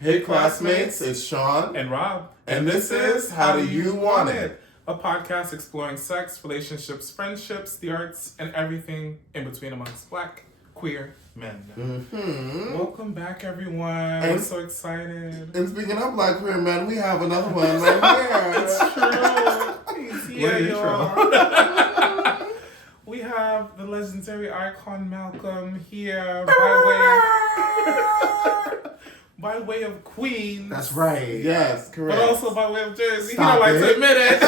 Hey classmates, it's Sean. And Rob. And this is How Do You Want It? A podcast exploring sex, relationships, friendships, the arts, and everything in between amongst Black, queer men. Mm-hmm. Welcome back, everyone. We're so excited. And speaking of Black queer men, we have another one right here. It's true. He's here, y'all. We have the legendary icon Malcolm here by way of Queens. That's right. Yes, correct. But also by way of Jersey. Stop He don't like to admit it.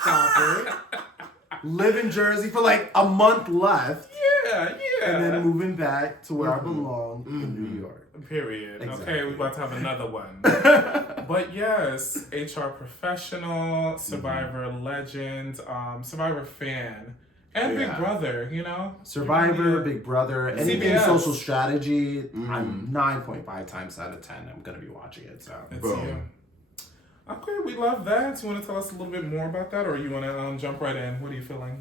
Stop it. Live in Jersey for like a month left. Yeah. And then moving back to where I belong in New York. Period. Exactly. Okay, we're about to have another one. But yes, HR professional, Survivor legend, Survivor fan, and Big Brother, you know? Survivor, Big Brother, anything CBS. social strategy, I'm 9.5 times out of 10. I'm going to be watching it. So It's Boom. you. Okay, we love that. You want to tell us a little bit more about that, or you want to jump right in? What are you feeling?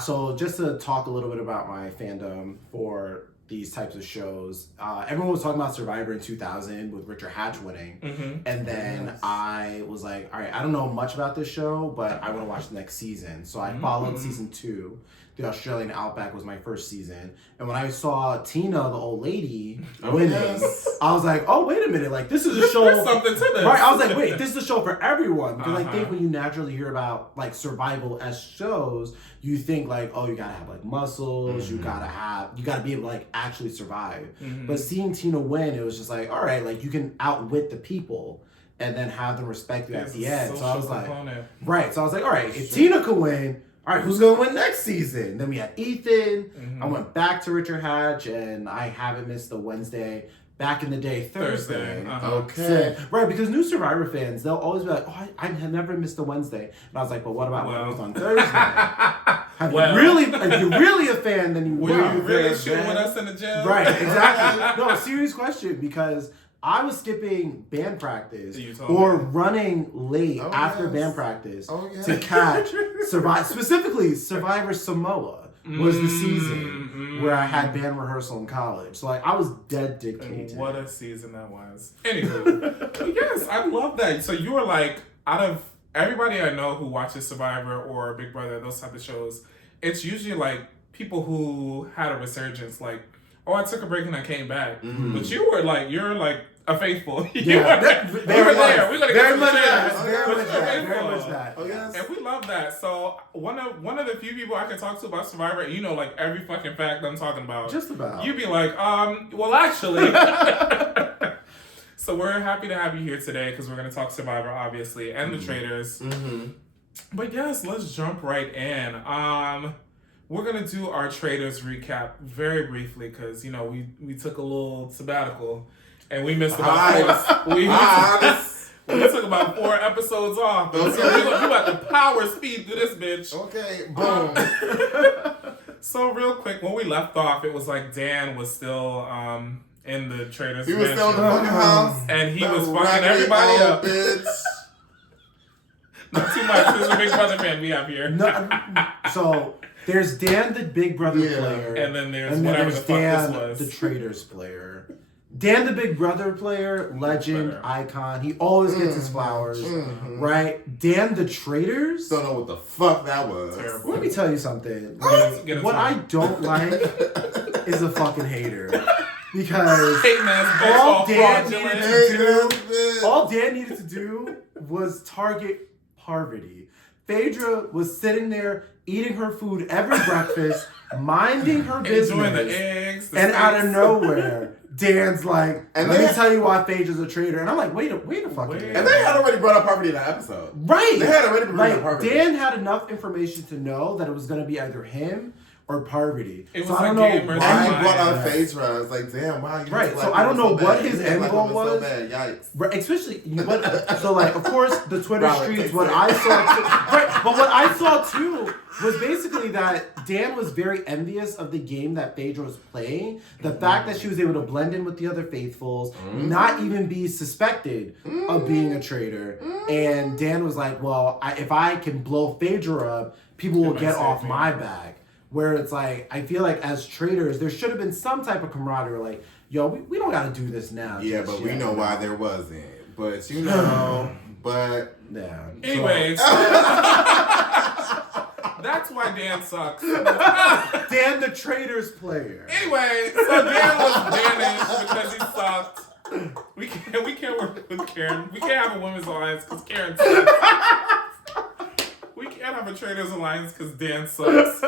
So just to talk a little bit about my fandom for these types of shows, everyone was talking about Survivor in 2000 with Richard Hatch winning. Mm-hmm. And then I was like, all right, I don't know much about this show, but I want to watch the next season. So I followed season 2. The Australian Outback was my first season. And when I saw Tina, the old lady, winning, I was like, oh, wait a minute. Like, this is a show. There's something to this. Right, I was like, wait, this is a show for everyone. Because I think when you naturally hear about, like, survival as shows, you think, like, oh, you gotta have, like, muscles. You gotta be able to, like, actually survive. But seeing Tina win, it was just like, all right, like, you can outwit the people and then have them respect you at the end. So I was like, right. So I was like, all right, if Tina could win, all right, who's going to win next season? Then we had Ethan. I went back to Richard Hatch, and I haven't missed the Wednesday. Back in the day, Thursday. Okay. So, right, because new Survivor fans, they'll always be like, oh, I have never missed a Wednesday. And I was like, but what about when it was on Thursday? If you're really a fan, then you Were you really shooting with us in the gym? Right, exactly. No, serious question, because I was skipping band practice or running late after band practice to catch Survivor Samoa was the season where I had band rehearsal in college. So like I was dead dedicated. What a season that was. Anywho, yes, I love that. So you were like, out of everybody I know who watches Survivor or Big Brother, those type of shows, it's usually like people who had a resurgence, like, oh, I took a break and I came back. But you're like a faithful. You were there. We're gonna get to the Very much that. Oh, yes. And we love that. So one of the few people I can talk to about Survivor, and you know, like every fucking fact I'm talking about. Just about. You'd be like, well, actually. So we're happy to have you here today because we're gonna talk Survivor, obviously, and the traitors. But yes, let's jump right in. We're going to do our Traders recap very briefly because, you know, we took a little sabbatical and we missed about we took about 4 episodes off. So we're about to power speed through this bitch. Okay, boom. So real quick, when we left off, it was like Dan was still in the Traders He was still in the fucking house. And he was fucking everybody up. Bitch. Not too much. This is a Big Brother fan we have here. So there's Dan, the Big Brother player, and then there's whatever the fuck Dan, this was. the Traitors player. Dan, the Big Brother player, legend, icon. He always gets his flowers, right? Dan, the Traitors. Don't know what the fuck that was. Terrible. Let me tell you something. Like, what I don't like is a fucking hater. Because all Dan needed to do was target Parvati. Phaedra was sitting there eating her food every breakfast, minding her business, enjoying the eggs, and out of nowhere, Dan's like, let me tell you why Phaedra's a traitor. And I'm like, wait a fucking minute. And they had already brought up Parvati in that episode. Right. They had already brought up Parvati. Dan had enough information to know that it was going to be either him or Parvati. It was so I don't know And he brought up Phaedra. It's like, damn, wow. You right. So I don't know what his end goal was. So bad. Yikes. Right. Especially, so like, of course, the Twitter streets, what I saw, but what I saw too was basically that Dan was very envious of the game that Phaedra was playing. The fact that she was able to blend in with the other faithfuls, not even be suspected of being a traitor. And Dan was like, well, if I can blow Phaedra up, people will get off my back. Where it's like, I feel like as traitors, there should have been some type of camaraderie. Like, yo, we don't got to do this now. Yeah, but we know why there wasn't. But you know, but yeah. Anyway, so that's why Dan sucks. Dan, the Traitors player. Anyway, so Dan was banished because he sucked. We can't work with Karen. We can't have a women's alliance because Karen sucks. We can't have a Traitors alliance because Dan sucks.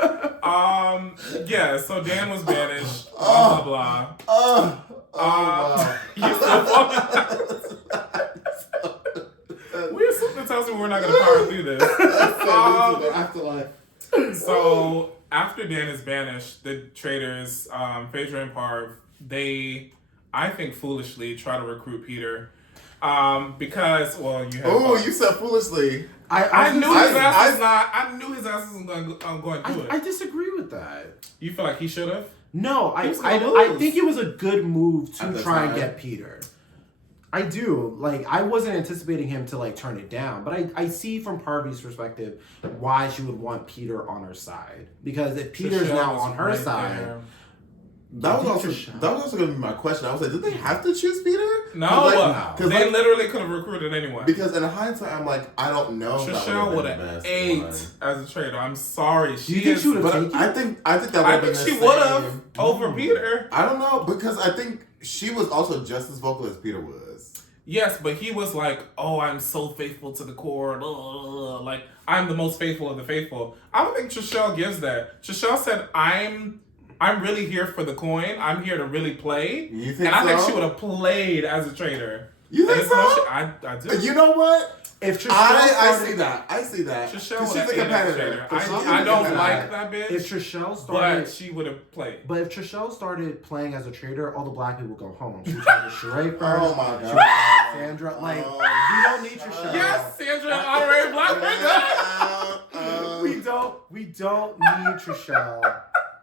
Yeah. So Dan was banished. Blah blah blah. wow. You still we have something that tells me we're not gonna power through this. Afterlife. So after Dan is banished, the Traitors, Phaedra and Parv, they, I think, foolishly try to recruit Peter, because you have. Oh, you said foolishly. I knew his ass was not. I knew his ass wasn't going to do it. I disagree with that. You feel like he should have? No, I think it was a good move to try and get Peter. I do. Like, I wasn't anticipating him to, like, turn it down. But I see from Parvati's perspective why she would want Peter on her side. Because if Peter's now on her side... There. That was also going to be my question. I was like, did they have to choose Peter? No. They literally could have recruited anyone. Because in hindsight, I'm like, I don't know. Trishelle would have ate as a traitor. I'm sorry. Do you think she would have taken I think that would have been the same. She would have over Peter. I don't know, because I think she was also just as vocal as Peter was. Yes, but he was like, oh, I'm so faithful to the core. Like, I'm the most faithful of the faithful. I don't think Trishelle gives that. Trishelle said, I'm really here for the coin. I'm here to really play. You think I think she would have played as a traitor. You think so? I do. You know what? If Trishelle I see that. Trishelle She's a competitor. I don't like that bitch. If Trishelle started... But she would have played. But if Trishelle started playing as a traitor, all the black people go home. She tried to Sheree first. Oh my god. She tried to Sandra. Like, we don't need Trishelle. Yes, Sandra and honorary black person. We don't need Trishelle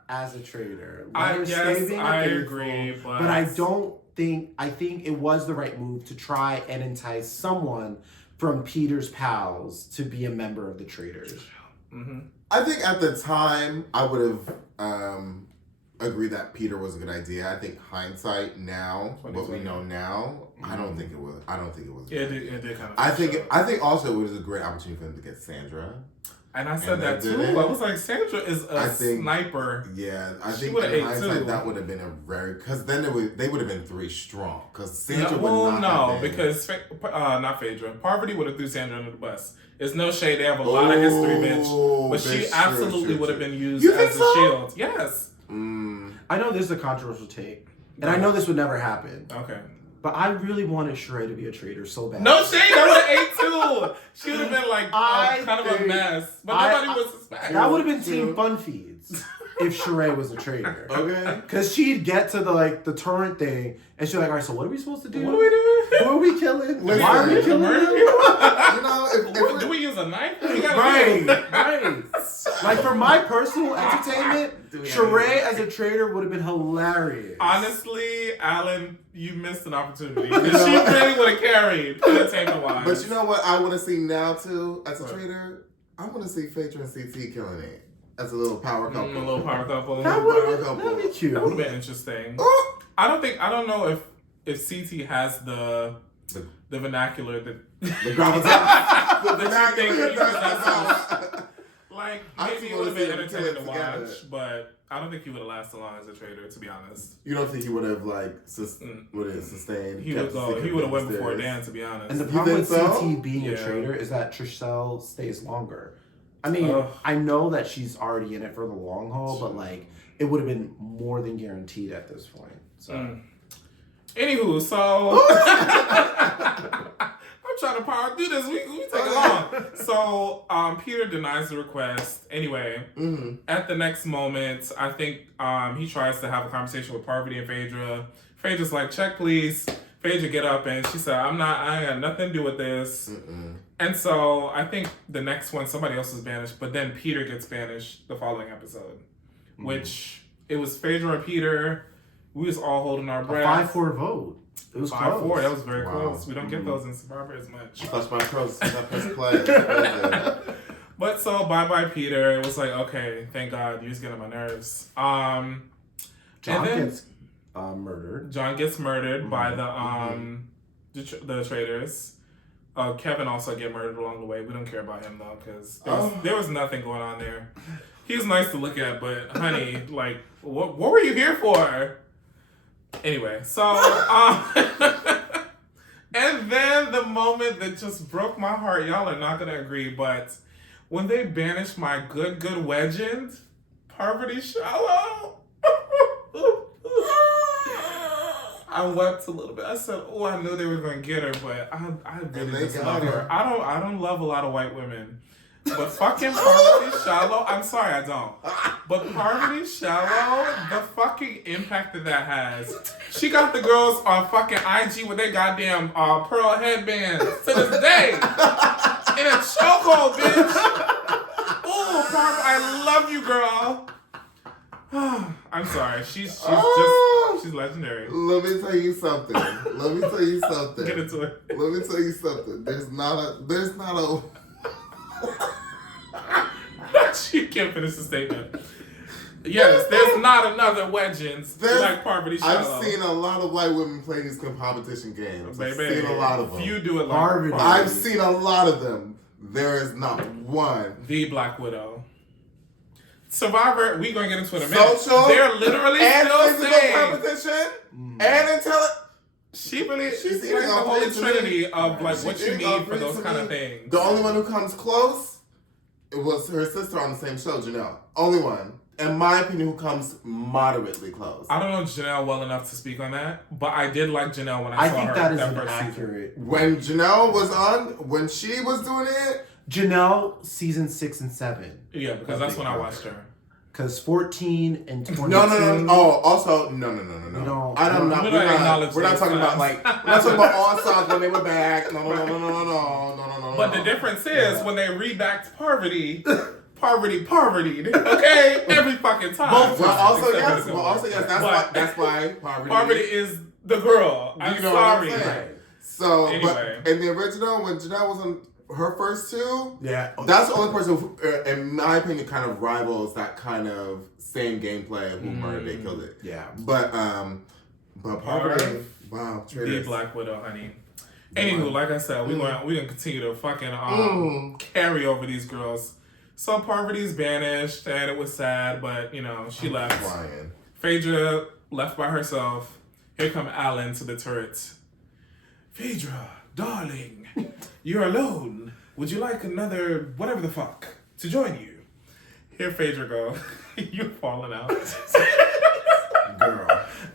as a traitor. I agree, but I don't think... I think it was the right move to try and entice someone from Peter's pals to be a member of the Traitors. Mm-hmm. I think at the time I would have agreed that Peter was a good idea. I think hindsight now, what we know now, I don't think it was. Yeah, it did kind of. I think also it was a great opportunity for them to get Sandra. And I said that too. I was like, Sandra is a sniper. Yeah, I think in hindsight that would have been a very, because then they would have been 3 strong. Because Sandra would not have been. Because not Phaedra. Parvati would have threw Sandra under the bus. It's no shade. They have a lot of history, bitch. But she absolutely would have been used as a shield. Yes. I know this is a controversial take, and I know this would never happen. Okay. But I really wanted Sheree to be a traitor so bad. No shade, I would have ate too. She would have been like kind of a mess. But nobody would suspect. That would have been Team Fun Feeds if Sheree was a traitor. Okay. Because she'd get to the torrent thing, and she's like, all right, so what are we supposed to do? What are we doing? Who are we killing? Listen, why are we killing them? You know, if do we use a knife? Right. Like, for my personal entertainment, Sheree as a traitor would have been hilarious. Honestly, Alan, you missed an opportunity. Because she really would have carried entertainment-wise. But you know what I want to see now, too, as a traitor? I want to see Phaedra and CT killing it. As a little power couple. A little power couple. That would be cute. That would have been interesting. I don't know if CT has the vernacular that the gravitas. the vernacular. Like, maybe it would have been entertaining to watch, but I don't think he would have lasted long as a traitor, to be honest. You don't think he would have sustained? He would have went before Dan, to be honest. And the problem with CT being a traitor is that Trishelle stays longer. I mean, I know that she's already in it for the long haul, but like, it would have been more than guaranteed at this point. So, anywho, so I'm trying to power through this. We take it long. So, Peter denies the request. Anyway, at the next moment, I think he tries to have a conversation with Parvati and Phaedra. Phaedra's like, check please. Phaedra get up and she said, I ain't got nothing to do with this. And so I think the next one, somebody else is banished, but then Peter gets banished the following episode, which it was Phaedra and Peter. We was all holding our breath. A 5-4 vote. It was 5-4. That was very close. We don't get those in Survivor as much. Touch my pros. That press play. But so bye Peter. It was like, okay, thank God, you was getting on my nerves. John gets murdered. John gets murdered by the traitors. Kevin also get murdered along the way. We don't care about him though, because there was nothing going on there. He was nice to look at, but honey, like, what were you here for? Anyway, so and then the moment that just broke my heart, y'all are not gonna agree, but when they banished my good legend, Parvati Shallow. I wept a little bit. I said, "Oh, I knew they were going to get her, but I really just love her. I don't love a lot of white women, but fucking Parvati Shallow. I'm sorry, I don't. But Parvati Shallow, the fucking impact that has. She got the girls on fucking IG with their goddamn pearl headbands to this day in a chokehold, bitch. Oh, Parvati, I love you, girl." I'm sorry. She's legendary. Let me tell you something. Get into it. Let me tell you something. There's not a She can't finish the statement. Yes, there's not another Legends like Parvati Shallow. I've seen a lot of white women play these competition games. Baby, I've seen a lot of them. You do it like Parvati. I've seen a lot of them. There is not one. The Black Widow. Survivor, we gonna get into it in a minute. Social, they're literally and still physical saying competition and intelligence. She's like eating the all holy three trinity of like She's what you eating all need for three those to kind me. of things. The only one who comes close, it was her sister on the same show, Janelle. Only one, in my opinion, who comes moderately close. I don't know Janelle well enough to speak on that, but I did like Janelle when I saw her. I think that is first season. inaccurate. When Janelle was on, when she was doing it, Janelle, season 6 and 7. Yeah, because that's when I watched her. Because 14 and 22. No. Oh, also, no. No. We're not talking about like, we're not talking about All Stars when they were back. No. But the difference is when they rebacked Parvati, okay, every fucking time. Well, also yes. That's why Parvati is the girl. I'm sorry. So, anyway. But in the original, when Janelle was on her first two, yeah, that's the only person who, in my opinion, kind of rivals that kind of same gameplay of who murdered, they killed it. Yeah. But Parvati, wow, the Black Widow, honey. Anywho, like I said, we're gonna continue to fucking carry over these girls. So Parvati's banished, and it was sad, but she left. Crying. Phaedra left by herself. Here come Alan to the turret. Phaedra, darling, you're alone. Would you like another whatever the fuck to join you? Here Phaedra go. You're falling out. Girl.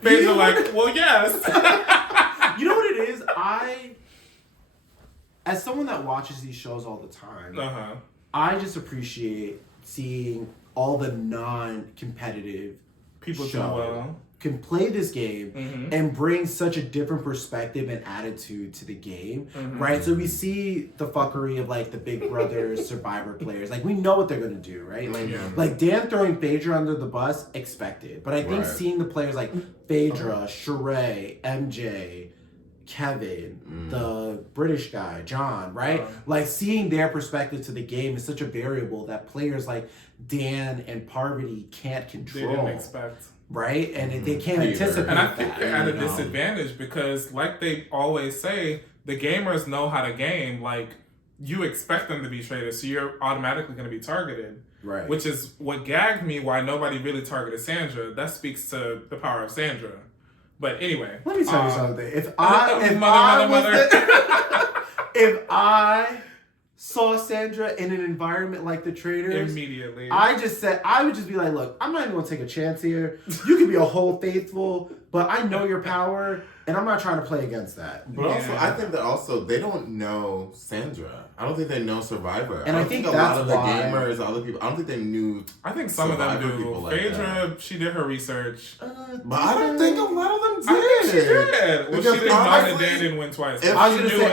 Phaedra like, well, yes. You know what it is? As someone that watches these shows all the time, I just appreciate seeing all the non-competitive people do shows well. Can play this game and bring such a different perspective and attitude to the game, right? So we see the fuckery of like the Big Brother Survivor players. Like we know what they're gonna do, right? Like Dan throwing Phaedra under the bus, expected. But I think seeing the players like Phaedra, Sheree, MJ, Kevin, the British guy, John, right? Like seeing their perspective to the game is such a variable that players like Dan and Parvati can't control. They didn't expect. Right? And they can't anticipate And I that. think they're at a disadvantage because, like they always say, the gamers know how to game. Like, you expect them to be traitors, so you're automatically going to be targeted. Right. Which is what gagged me why nobody really targeted Sandra. That speaks to the power of Sandra. But anyway. Let me tell you something. If I saw Sandra in an environment like the traitors, immediately, I would just be like, look, I'm not even gonna take a chance here. You can be a whole faithful, but I know your power, and I'm not trying to play against that. But also, I think that also they don't know Sandra. I don't think they know Survivor. And I think a lot of the gamers, other people, I don't think they knew. I think some Survivor of them do. like Phaedra, she did her research. But I don't think a lot of them did. I think she did. Well, she didn't know that Dan didn't win twice. If I was gonna say,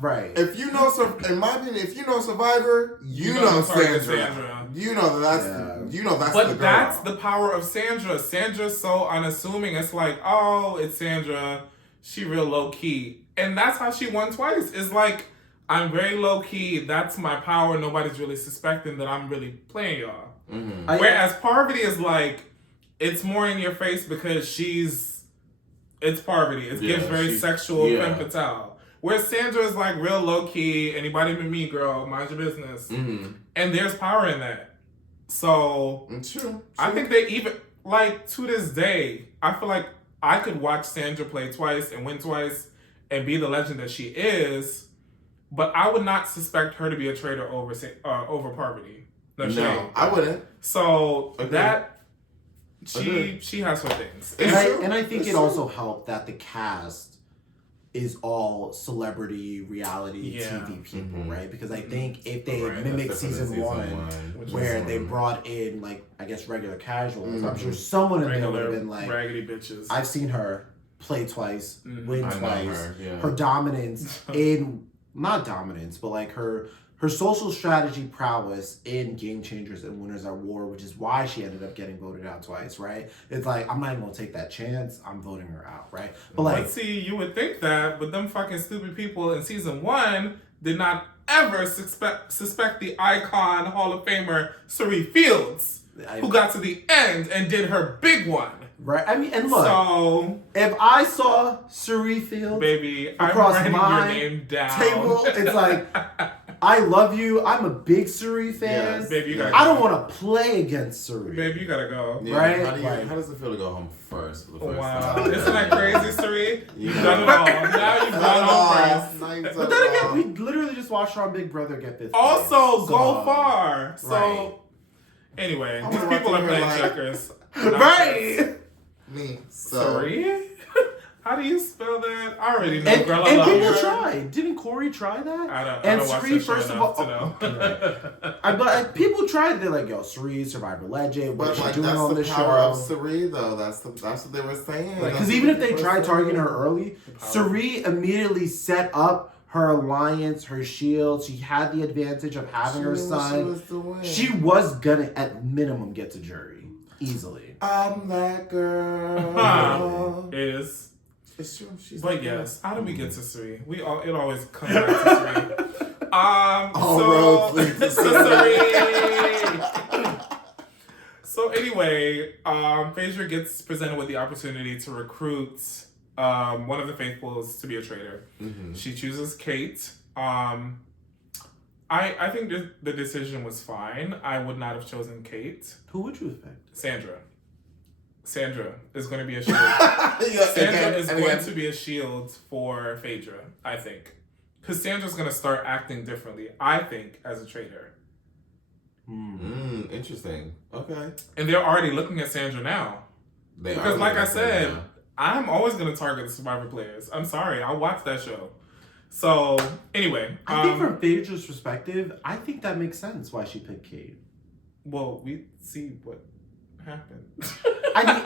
right. If you know, in my opinion, if you know Survivor, you know Sandra. You know that's the girl. But that's the power of Sandra. Sandra's so unassuming. It's like, oh, it's Sandra. She real low key, and that's how she won twice. It's like, I'm very low key. That's my power. Nobody's really suspecting that I'm really playing y'all. Whereas Parvati is like, it's more in your face because she's It's Parvati. It gives very sexual femme fatale. Whereas Sandra is like real low key. Anybody but me, girl. Mind your business. Mm-hmm. And there's power in that. So true. I think they even like to this day. I feel like I could watch Sandra play twice and win twice and be the legend that she is, but I would not suspect her to be a traitor over Parvati. No, I wouldn't. So that she has her things, and I think it also helped that the cast is all celebrity reality TV people, right? Because I think if they mimic season one, where they brought in like I guess regular casuals, I'm sure someone in there would have been like raggedy bitches. I've seen her play twice, win twice. Her dominance in not dominance, but like her social strategy prowess in Game Changers and Winners at War, which is why she ended up getting voted out twice, right? It's like, I'm not even gonna take that chance. I'm voting her out, right? But like, see, you would think that, but them fucking stupid people in season one did not ever suspect the icon Hall of Famer Suri Fields, who got to the end and did her big one. Right, I mean, and look, so, if I saw Suri Fields baby, across I'm my your name down. table, it's like, I love you. I'm a big Suri fan. Yes, baby, you gotta I don't want to play against Suri. Baby, you gotta go. Yeah, right? How does it feel to go home first for the first wow. time? Isn't that crazy, Suri? You've done it all. Now you've done home first. But then again, we literally just watched our big brother get fifth. Also, go far. So, anyway, these people are playing checkers. Right. Me. Suri? How do you spell that? I already know, girl. I and love people her. tried. Didn't Corey try that? I don't watch that first of all, but people tried. They're like, "Yo, Suri, Survivor legend. What is she doing on this show?" That's the power of Suri, though. That's what they were saying. Because even if they tried targeting her early, Suri immediately set up her alliance, her shield. She had the advantage of having her son. She was gonna, at minimum, get to jury easily. I'm that girl. It's true. But yes, how do we get to Suri? It always comes back to Suri. All roads lead to Suri. So anyway, Phaedra gets presented with the opportunity to recruit one of the faithfuls to be a traitor. Mm-hmm. She chooses Kate. I think the decision was fine. I would not have chosen Kate. Who would you have picked? Sandra is going to be a shield. Sandra is going to be a shield for Phaedra, I think. Because Sandra's going to start acting differently, I think, as a traitor. Interesting. Okay. And they're already looking at Sandra now. Because like I said, I'm always going to target the Survivor players. I'm sorry. I'll watch that show. So, anyway. I think from Phaedra's perspective, I think that makes sense why she picked Kate. Well, we see what happened. I mean,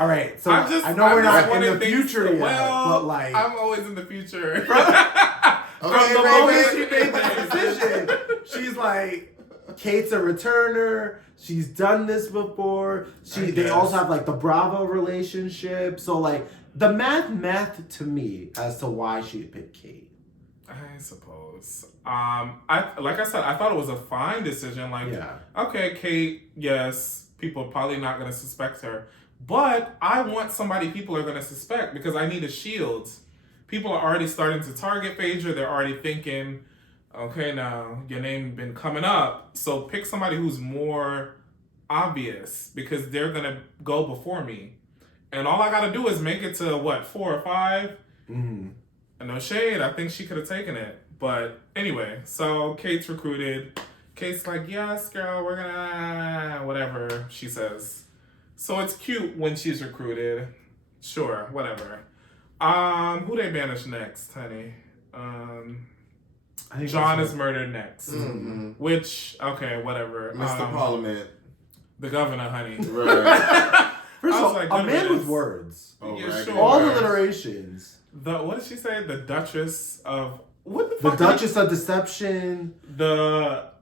all right. So I know we're not in the future yet, but like I'm always in the future. From the moment she made the decision, she's like, Kate's a returner. She's done this before. They also have like the Bravo relationship. So like the math to me as to why she picked Kate. I suppose. Like I said, I thought it was a fine decision. Like, okay, Kate, yes. People are probably not going to suspect her. But I want somebody people are going to suspect because I need a shield. People are already starting to target Phaedra. They're already thinking, okay, now your name been coming up. So pick somebody who's more obvious because they're going to go before me. And all I got to do is make it to, 4 or 5? Mm-hmm. And no shade. I think she could have taken it. But anyway, so Kate's recruited. Kate's like, yes, girl, we're gonna... whatever she says. So it's cute when she's recruited. Sure, whatever. Who they banish next, honey? I think John is murdered next. Mm-hmm. Which, okay, whatever. Mr. Parliament. The governor, honey. Right. First of all, like, a man with words. Oh, yeah, sure. All alliterations. What did she say? The Duchess of... What the fuck? The Duchess of Deception. The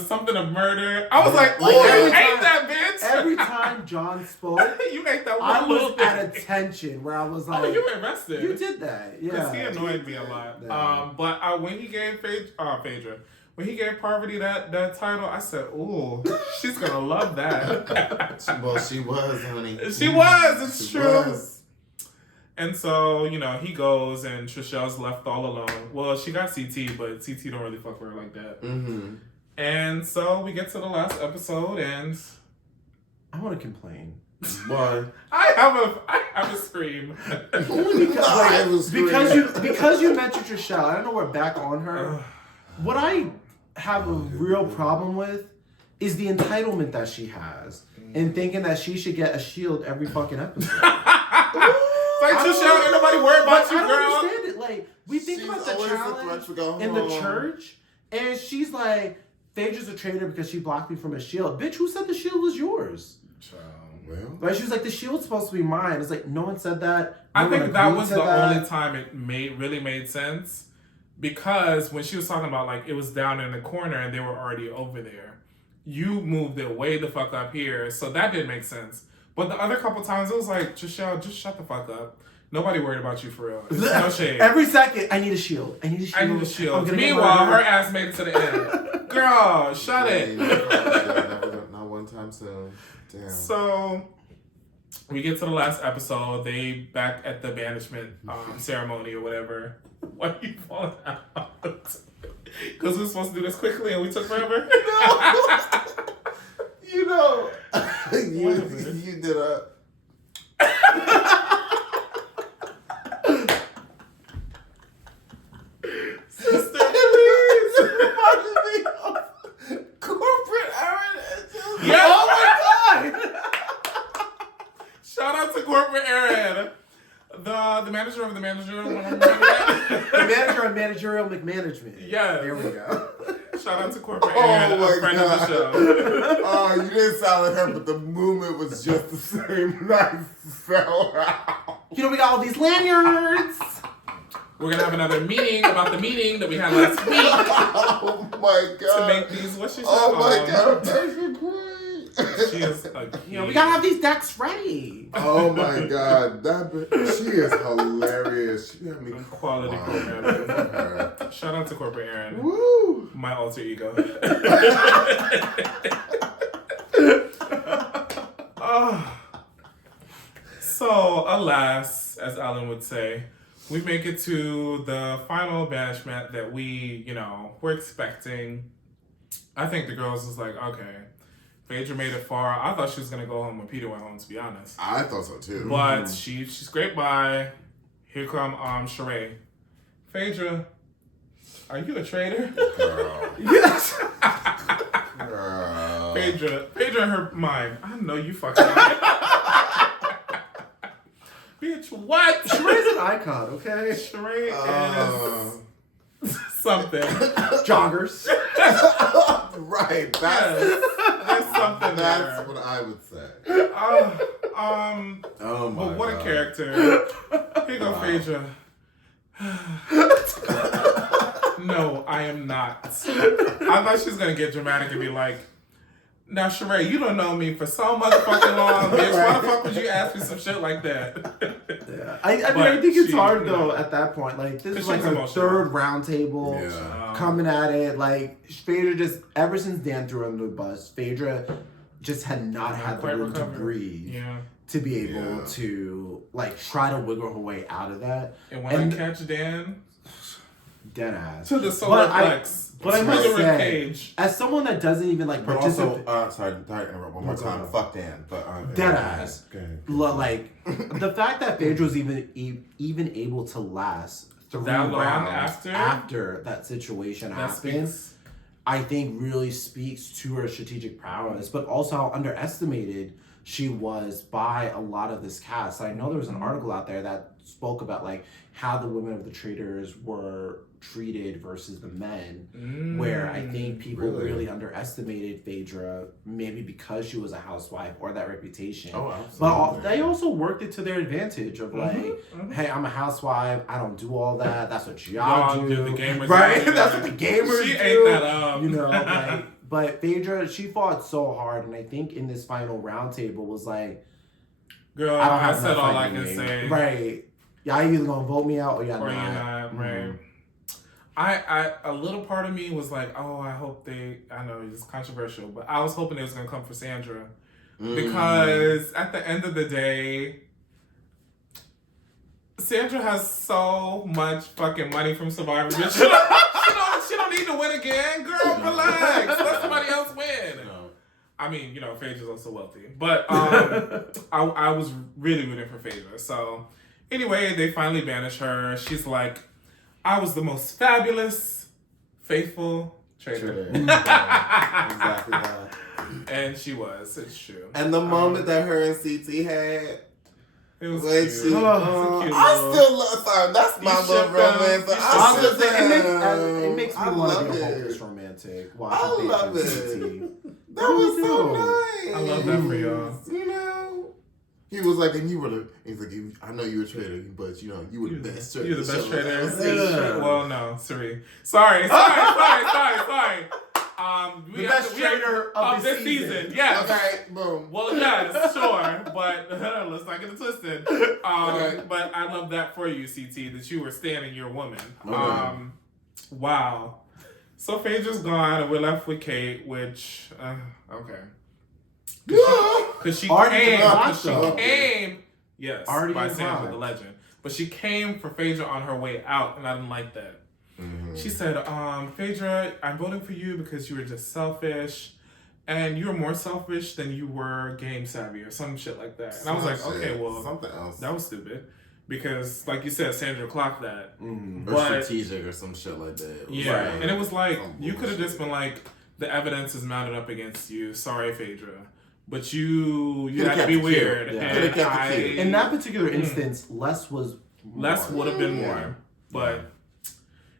something of murder. I was like, oh, you ate that bitch. Every time John spoke, you ate that one. I was at attention where I was like, oh, you were invested. You did that, yeah. Because he annoyed me a lot. Yeah. But when he gave Phaedra, when he gave Parvati that title, I said, ooh, she's gonna love that. Well, she was, honey. She was. It's true. And so, he goes and Trishelle's left all alone. Well, she got CT, but CT don't really fuck with her like that. Mm-hmm. And so we get to the last episode and... I want to complain. Why? I have a scream. because you mentioned Trishelle, I don't know we're back on her. What I have a real problem with is the entitlement that she has and thinking that she should get a shield every fucking episode. Like, Trishelle, ain't nobody worried about you, girl. I don't understand it. Like, we think about the challenge in the church, and she's like, Phaedra's a traitor because she blocked me from a shield. Bitch, who said the shield was yours? Well, like, she was like, the shield's supposed to be mine. It's like, no one said that. I think that was the only time it really made sense. Because when she was talking about, like, it was down in the corner and they were already over there. You moved it way the fuck up here. So that did make sense. But the other couple times, it was like, Trishelle, just shut the fuck up. Nobody worried about you for real. It's no shade. Every second, I need a shield. I need a shield. Meanwhile, her ass made it to the end. Girl, shut it. Not one time soon. Damn. So, we get to the last episode. They back at the banishment ceremony or whatever. Why are you falling out? Because we're supposed to do this quickly and we took forever? No. you did a... Sister, please. Corporate Aaron. Yes. Oh my God. Shout out to Corporate Aaron. The manager of the manager. The manager of managerial McManagement. Yeah. There we go. Shout out to Corporate Aaron, a friend of the show. Oh, you didn't sound like her, but the movement was just the same. I fell out. We got all these lanyards. We're going to have another meeting about the meeting that we had last week. Oh my God. To make these, what's she said? Oh my God, that's great. She is a we gotta have these decks ready. Oh my God, she is hilarious. She had me quality programming. Shout out to Corporate Aaron. Woo! My alter ego. So, alas, as Alan would say, we make it to the final banishment that we, we're expecting. I think the girls was like, okay, Phaedra made it far. I thought she was going to go home when Peter went home, to be honest. I thought so, too. But she's scraped by. Here come Sheree. Phaedra, are you a traitor? Girl. Yes. Girl. Phaedra in her mind, I know you fucking lying. Bitch, what? Sheree's an icon, okay? Sheree is something. Joggers. Right. There's something That's there. what I would say. Oh my but what God. a character. Here you go, Phaedra. No, I am not. I thought she was going to get dramatic and be like, now, Sheree, you don't know me for so motherfucking long, bitch. Why the fuck would you ask me some shit like that? Yeah. I think it's hard, though, at that point. Like, this is like her third round table coming at it. Like, Phaedra just, ever since Dan threw her under the bus, Phaedra just had not had the room to breathe. Yeah. To be able to, like, try to wiggle her way out of that. And when I catch Dan... Dead ass. To the solar plex. But I must say, as someone that doesn't even like participate. Also, sorry to interrupt one more time. Fuck Dan, but dead ass. Like the fact that Phaedra was even able to last 3 rounds after that situation happened, I think really speaks to her strategic prowess, but also how underestimated she was by a lot of this cast. I know there was an article out there that spoke about like how the women of the traitors were treated versus the men, where I think people really underestimated Phaedra, maybe because she was a housewife or that reputation. Oh, absolutely. But they also worked it to their advantage of like, hey, I'm a housewife, I don't do all that. That's what y'all do. The gamers right? That's what the gamers she do. ate that up. Like, but Phaedra, she fought so hard, and I think in this final round table was like, girl, I said all I can say. Right. Y'all either gonna vote me out or y'all not. You're not. Right. I a little part of me was like, oh, I hope I know it's controversial, but I was hoping it was going to come for Sandra. Because at the end of the day, Sandra has so much fucking money from Survivor. Bitch. She don't need to win again. Girl, relax. Let somebody else win. No. I mean, Phaedra's also wealthy. But I was really rooting for Phaedra. So anyway, they finally banish her. She's like, I was the most fabulous, faithful traitor. Exactly that. And she was. It's true. And the moment that her and CT had, it was cute. cute. Cute I still love. Sorry, that's my love romance. It makes me want to be a hopeless romantic. I love it. That was so nice. I love that for y'all. He was like, and you were he's like, I know you're a traitor, but you were the best traitor. You're the best traitor. Yeah. Well, no, Suri. Sorry. The best traitor of this season. Yes. Okay, boom. Well, yes, sure, but let's not get it twisted. Okay. But I love that for you, CT, that you were standing your woman. Okay. Wow. So Phaedra's gone, and we're left with Kate, which, okay. Because she came, yes, Already by in Sandra line. the Legend. But she came for Phaedra on her way out, and I didn't like that. Mm-hmm. She said, Phaedra, I'm voting for you because you were just selfish. And you were more selfish than you were game savvy or some shit like that. And I was like, okay, well, something else. that was stupid. Because, like you said, Sandra clocked that. Or strategic or some shit like that. Yeah, right. and it was like, you could have just been like, the evidence is mounted up against you. Sorry, Phaedra. But you had to be weird. Yeah. And in that particular instance, less would have been more. But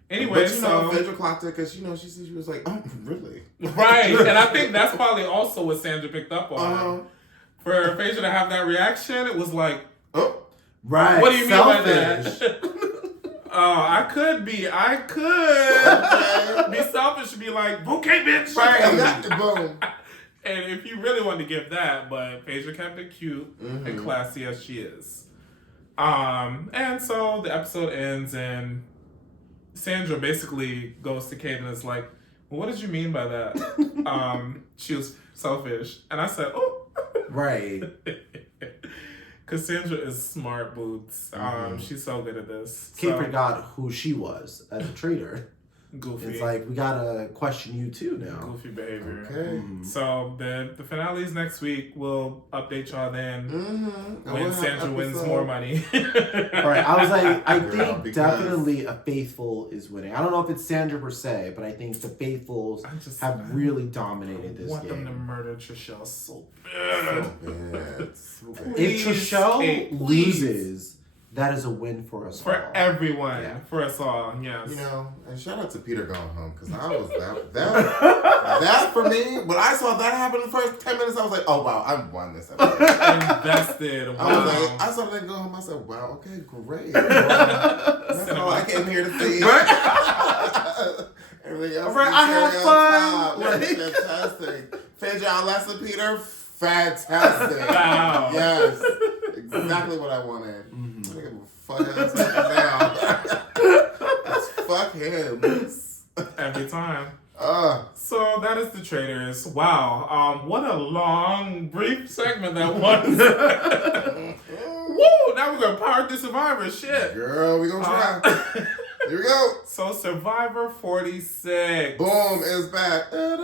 anyway, but Phaedra clocked her because she said she was like, oh, really? Right, and I think that's probably also what Sandra picked up on. For Phaedra to have that reaction, it was like, oh, right. What do you selfish. mean by that? I could be selfish and be like, okay, bitch. Right, boom. And if you really wanted to give that, but Phaedra kept it cute and classy as she is. And so the episode ends and Sandra basically goes to Kate and is like, well, what did you mean by that? She was selfish. And I said, oh. Right. Cassandra is smart boots. She's so good at this. Kate forgot who she was as a traitor. Goofy. It's like, we gotta question you too now. Goofy behavior. Okay. So the finale is next week. We'll update y'all then when Sandra wins more money. Alright, I was like, I think definitely a faithful is winning. I don't know if it's Sandra per se, but I think the faithfuls have really dominated this game. I want them to murder Trishelle so bad. If Trishelle loses, that is a win for us all. For everyone. Yeah. For us all, yes. And shout out to Peter going home, because I was that for me, when I saw that happen in the first 10 minutes, I was like, oh wow, I won this episode. Invested. Wow. I was like, I saw that go home, I said, wow, okay, great. That's all I came here to see. Everything else I had fun. Fantastic. Phaedra outlasted Peter. Fantastic. Wow. Yes. Exactly what I wanted. Fuck him. Every time. So that is the traitors. Wow. What a long, brief segment that was. Woo! Now we're gonna power through Survivor. Shit. Girl, we gonna try. Here we go. So Survivor 46. Boom, is back. Hey.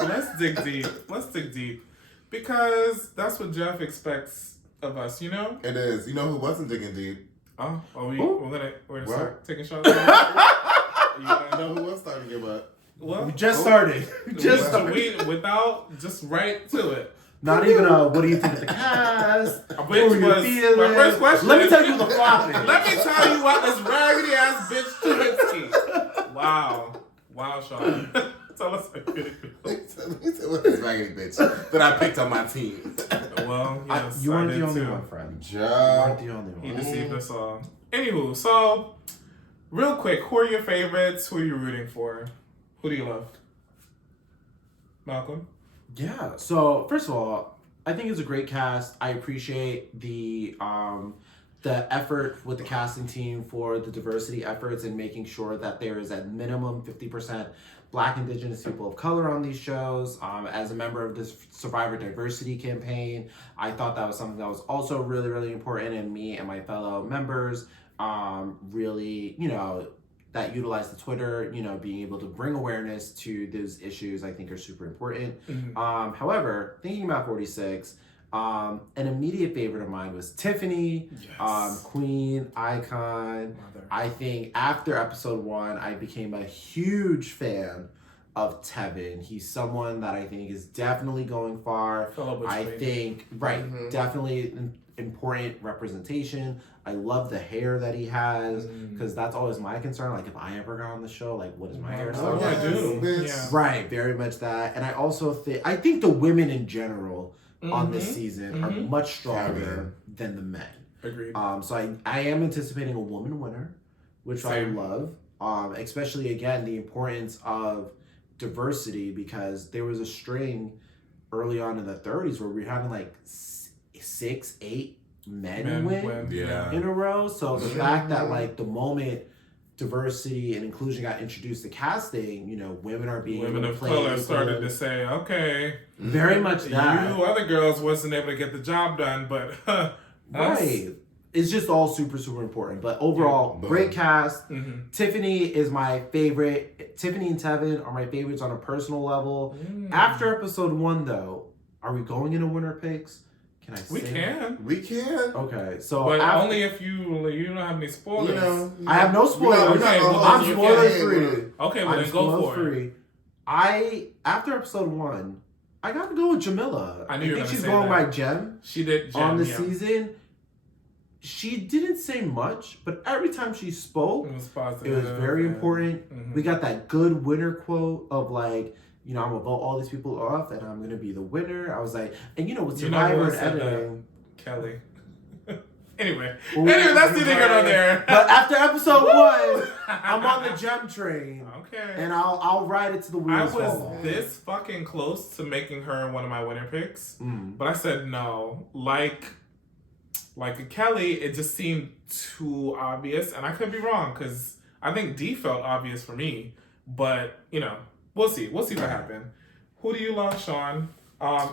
Let's dig deep. Because that's what Jeff expects of us, It is. You know who wasn't digging deep? We're gonna start taking shots. You know who was starting to give up? Well, we just started. Without just right to it. Not even what do you think of the cast? Which was my first question. Let me tell you the flop is. Let me tell you what this raggedy ass bitch Tubinsky. Wow, Sean. Tell us. Let me tell what this raggedy bitch that I picked on my team. Well, yes, you weren't the only one, friend. You weren't the only one. He deceived us all. Anywho, so real quick, who are your favorites? Who are you rooting for? Who do you love? Malcolm? Yeah. So first of all, I think it's a great cast. I appreciate the the effort with the casting team for the diversity efforts and making sure that there is at minimum 50% Black, Indigenous people of color on these shows. As a member of this Survivor Diversity campaign, I thought that was something that was also really, really important, and me and my fellow members really, that utilize the Twitter, being able to bring awareness to those issues, I think are super important. However, thinking about 46, an immediate favorite of mine was Tiffany, queen, icon. Mother. I think after episode 1, I became a huge fan of Tevin. He's someone that I think is definitely going far. I think, definitely important representation. I love the hair that he has, because that's always my concern. Like, if I ever got on the show, like, what is my hair? Oh, I do. Yeah. Right, very much that. And I also think the women in general on this season are much stronger than the men. Agreed. So I am anticipating a woman winner, which Same. I love. Especially, again, the importance of diversity, because there was a string early on in the 30s where we were having like 6, 8 men win in a row. So the fact that like the moment diversity and inclusion got introduced to casting, women are being women of color started to say, okay, very much that you other girls wasn't able to get the job done, but right. It's just all super, super important. But overall, great cast. Tiffany is my favorite. Tiffany and Tevin are my favorites on a personal level. After episode 1, though, are we going into winner picks? Can I say We can. Okay, so but only if you don't have any spoilers. I have no spoilers. I'm spoiler free. Okay, well then go for it. After episode 1, I gotta go with Jamila. I think she's going by Jem. She did Jem, on the season. She didn't say much, but every time she spoke, it was positive. It was very important. We got that good winner quote of like, I'm gonna vote all these people off, and I'm gonna be the winner. I was like, and with Survivor and editing, Kelly. Anyway, that's neither here nor there. But after episode 1, I'm on the Gem train. Okay. And I'll ride it to the wheels fall off. I was this fucking close to making her one of my winner picks, but I said no. Like a Kelly, it just seemed too obvious, and I could be wrong because I think D felt obvious for me, but we'll see. We'll see what happened. Who do you love, Sean?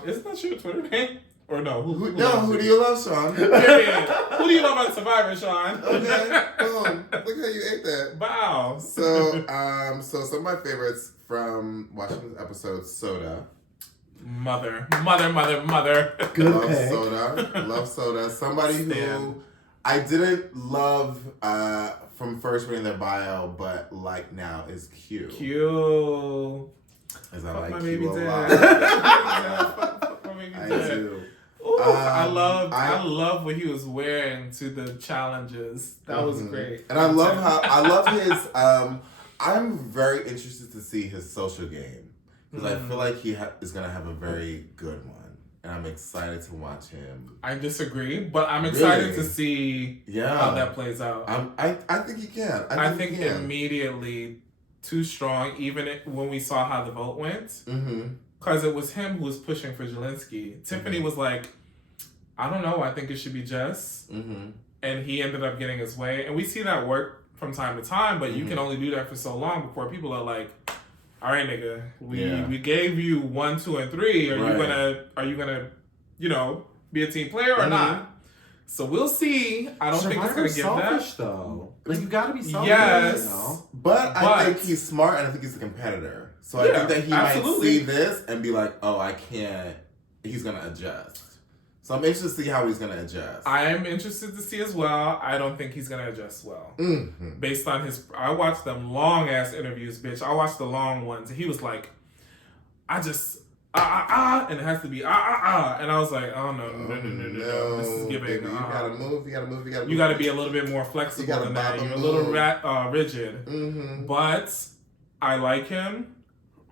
Isn't that your Twitter name? Or no? Who do you love, Sean? Period. Who do you love on Survivor, Sean? Okay, boom. Look how you ate that. Wow. So some of my favorites from watching this episode, Soda. Mother. Good love pick. Love Soda. Somebody who I didn't love from first reading their bio, but like now is Q. As I like Q a lot. I do. Ooh, I love what he was wearing to the challenges. That was great. And I love his. I'm very interested to see his social game, because I feel like he is gonna have a very good one, and I'm excited to watch him. I disagree, but I'm excited to see how that plays out. I think he can. I think immediately too strong, even when we saw how the vote went. Because it was him who was pushing for Jelinski. Tiffany was like, I don't know, I think it should be Jess. And he ended up getting his way. And we see that work from time to time, but you can only do that for so long before people are like, all right, nigga, we gave you 1, 2, and 3. Are you gonna be a team player or not? So we'll see. I don't think it's gonna give selfish, that. Though. Like, you gotta be selfish. Yes. But I think he's smart, and I think he's a competitor. So I think that he might see this and be like, oh, I can't. He's going to adjust. So I'm interested to see how he's going to adjust. I am interested to see as well. I don't think he's going to adjust well. Based on I watched them long-ass interviews, bitch. I watched the long ones. And he was like, I just, and it has to be, And I was like, oh, no. This is giving, baby, you got to move. You got to be a little bit more flexible than that. You're a little rigid. But I like him.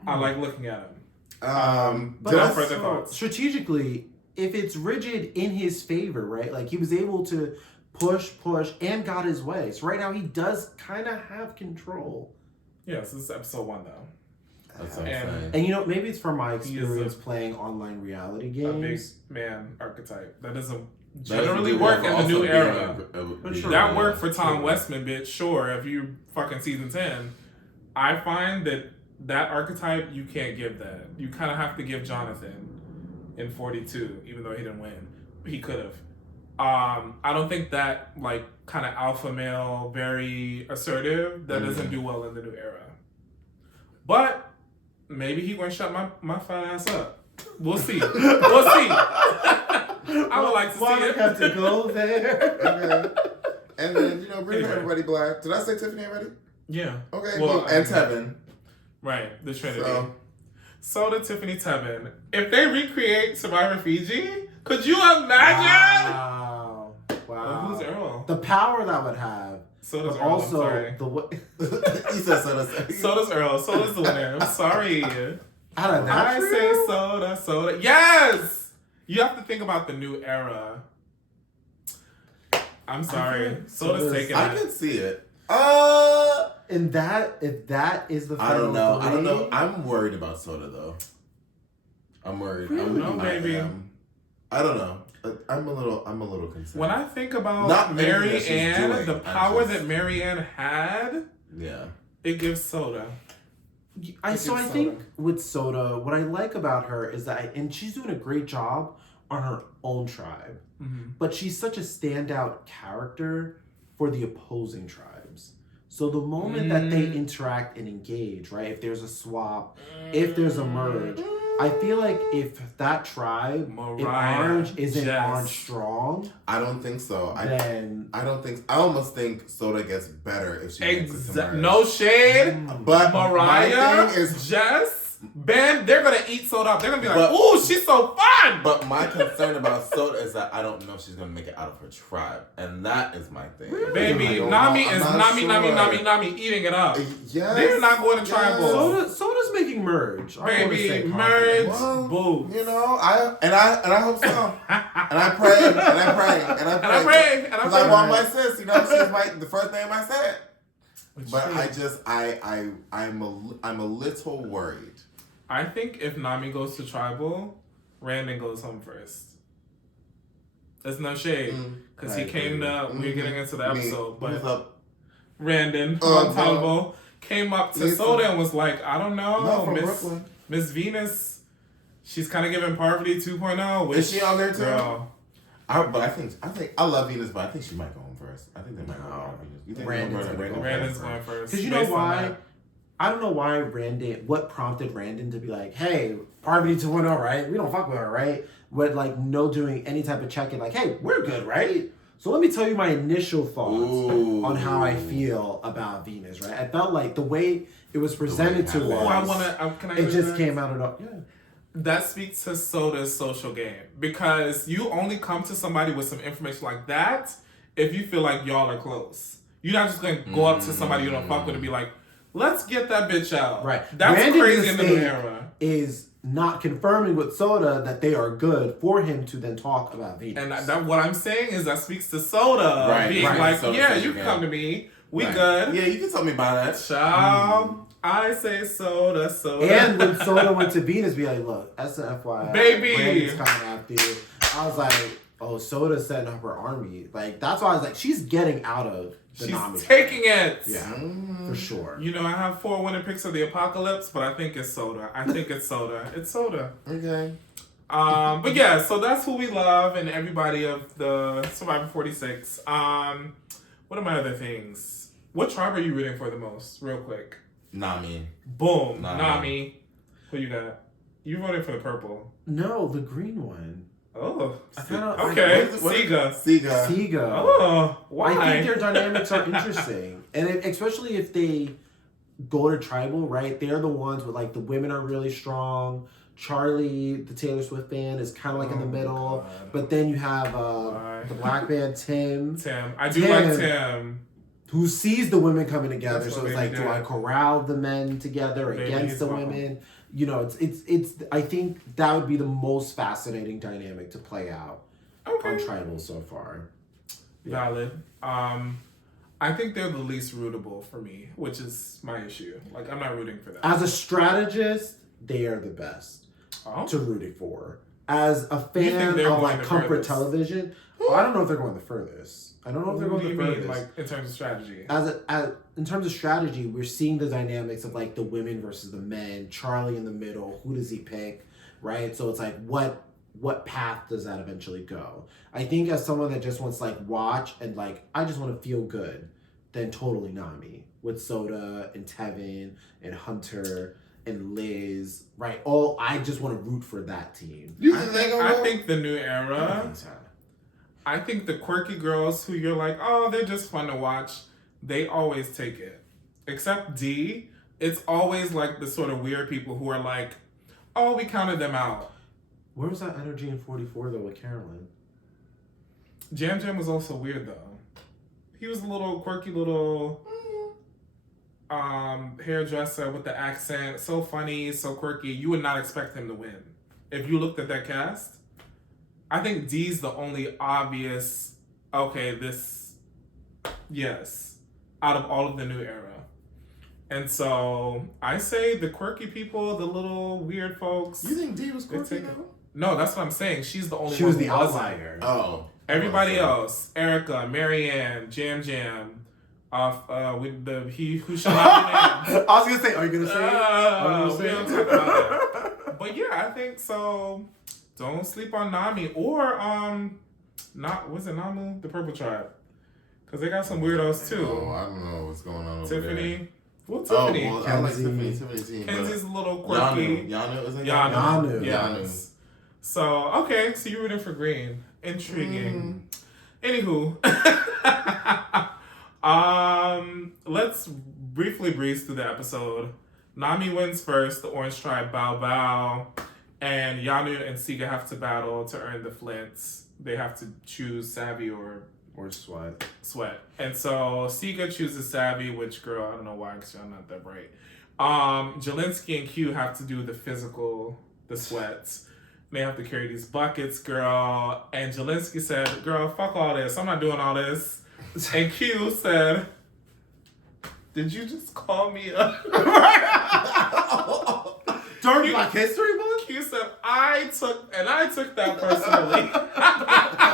I like looking at him. But no further thoughts. Strategically, if it's rigid in his favor, right? Like, he was able to push, and got his way. So right now, he does kind of have control. Yes, this is episode 1, though. That's what I'm saying. And maybe it's from my experience playing online reality games. A big man archetype. That doesn't generally work in the new era. Sure. That worked for Tom Westman, bitch. Sure, if you fucking season 10. I find that archetype, you can't give that. You kind of have to give Jonathan in 42, even though he didn't win. He could have. I don't think that, like, kind of alpha male, very assertive, that doesn't do well in the new era. But maybe he gonna shut my fat ass up. We'll see. We'll see. I would like to see it. Have to go there. Okay. And then, bring everybody black. Did I say Tiffany already? Yeah. Okay, well, and Tevin. Right, the Trinity. Soda, Tiffany, Tevin. If they recreate Survivor Fiji, could you imagine? Wow. Oh, who's Earl? The power that would have. Soda's Earl, also, I'm sorry. You said Soda. Soda's Earl. Soda's the winner. I'm sorry. I say soda. Yes! You have to think about the new era. I'm sorry. Soda's taking it. I can see it. And if that is the I don't know. I'm worried about Soda though. I'm worried. Maybe. I don't know. I'm a little concerned. When I think about Mary Ann, the power that Mary Ann had, it gives Soda. I think with Soda, what I like about her is that, and she's doing a great job on her own tribe, but she's such a standout character for the opposing tribes. So the moment that they interact and engage, right? If there's a swap, if there's a merge, I feel like if that tribe in Orange isn't Orange strong, I don't think so. Then I don't think. I almost think Soda gets better if she makes it to merge. No shade, but Mariah is Jess. Ben, they're gonna eat Soda up. They're gonna be like, "Ooh, she's so fun." But my concern about Soda is that I don't know if she's gonna make it out of her tribe, and that is my thing. Really? Baby, Nami is Nami eating it up. Yes, they're not going to tribal. Soda's making merge. Baby, merge. Boo. I hope so. And I pray. Because I want my sis. She's the first name I said. But I'm a little worried. I think if Nami goes to tribal, Randon goes home first. There's no shade. Because he came to, we're getting into the episode, but Randon, Montalvo, came up to Soda and was like, I don't know, Miss Venus, she's kind of giving Parvati 2.0. Is she on there too? Girl. But I think I love Venus, but I think she might go home first. I think they might go home Venus. You think Randon's going first? Because you know why? I don't know why what prompted Randon to be like, hey, Parvati 2.0, right? We don't fuck with her, right? But like no doing any type of check-in, like, hey, we're good, right? So let me tell you my initial thoughts on how I feel about Venus, right? I felt like the way it was presented to us, it just came out of That speaks to Soda's social game. Because you only come to somebody with some information like that if you feel like y'all are close. You're not just going to go up to somebody you don't fuck with and be like, let's get that bitch out. Right. That's Brandon crazy in the new era. Is not confirming with Soda that they are good for him to then talk about Venus. And what I'm saying is that speaks to Soda being like, Soda you can come to me. We good. Yeah, you can tell me about that. Child, I say Soda. And when Soda went to Venus, be like, look, that's an FYI. Baby. Brandon's coming after you. I was like, oh, Soda's setting up her army. Like, that's why I was like, she's getting out of the nomination. She's taking it. Yeah, for sure. I have 4 winning picks of the apocalypse, but I think it's Soda. It's Soda. Okay. But yeah, so that's who we love and everybody of the Survivor 46. What are my other things? What tribe are you rooting for the most? Real quick. Nami. Boom. Nami. Who you got? You voted for the purple. No, the green one. Oh. Okay. Siga. Oh. Why? I think their dynamics are interesting. And especially if they go to tribal, right? They're the ones with like the women are really strong. Charlie, the Taylor Swift fan, is kind of like in the middle. God. But then you have the black band, Tim. I do like Tim. Who sees the women coming together. So it's like, do I corral the men together against the women? It's. I think that would be the most fascinating dynamic to play out on tribal so far. Yeah. Valid. I think they're the least rootable for me, which is my issue. I'm not rooting for them. As a strategist, they are the best to root it for. as a fan they're of going like the comfort furthest? television, I don't know if they're going the furthest. I don't know if they're What going do the you furthest. mean, like in terms of strategy? As in terms of strategy, we're seeing the dynamics of like the women versus the men. Charlie in the middle. Who does he pick? Right. So it's like what path does that eventually go? I think as someone that just wants to like watch and like I just want to feel good, then totally Nami with Soda and Tevin and Hunter and Liz. Right. All I just want to root for that team. I think the new era. I think the quirky girls who you're like, oh, they're just fun to watch, they always take it. Except D, it's always like the sort of weird people who are like, oh, we counted them out. Where was that energy in 44 though with Carolyn? Jam Jam was also weird though. He was a little quirky little hairdresser with the accent, so funny, so quirky. You would not expect him to win. If you looked at that cast, I think D's the only obvious, okay, yes, out of all of the new era. And so I say the quirky people, the little weird folks. You think D was quirky though? No, that's what I'm saying. She's the only She one was the who wasn't. outlier. Oh. Everybody else, Erica, Marianne, Jam Jam, with the he who shall not be named. I was gonna say, are you gonna say it? We don't talk about that. But yeah, I think so. Don't sleep on Nami or was it Namu, the Purple Tribe? Because they got some weirdos too. Oh, I don't know what's going on over Tiffany. there. Well, Tiffany. Oh, well, I like Tiffany's team. Kenzie's a little quirky. Yanu, is it Yanu. Yes. So, okay, so you're rooting for Green. Intriguing. Anywho. Let's briefly breeze through the episode. Nami wins first, the Orange Tribe bow bow. And Yanu and Siga have to battle to earn the Flints. They have to choose Savvy or Sweat. And so Siga chooses Savvy, which girl, I don't know why, because y'all not that bright. Jelinski and Q have to do the physical, the sweats. They have to carry these buckets, girl. And Jelinski said, girl, fuck all this. I'm not doing all this. And Q said, did you just call me a... During Black History Month? Q said, I took that personally.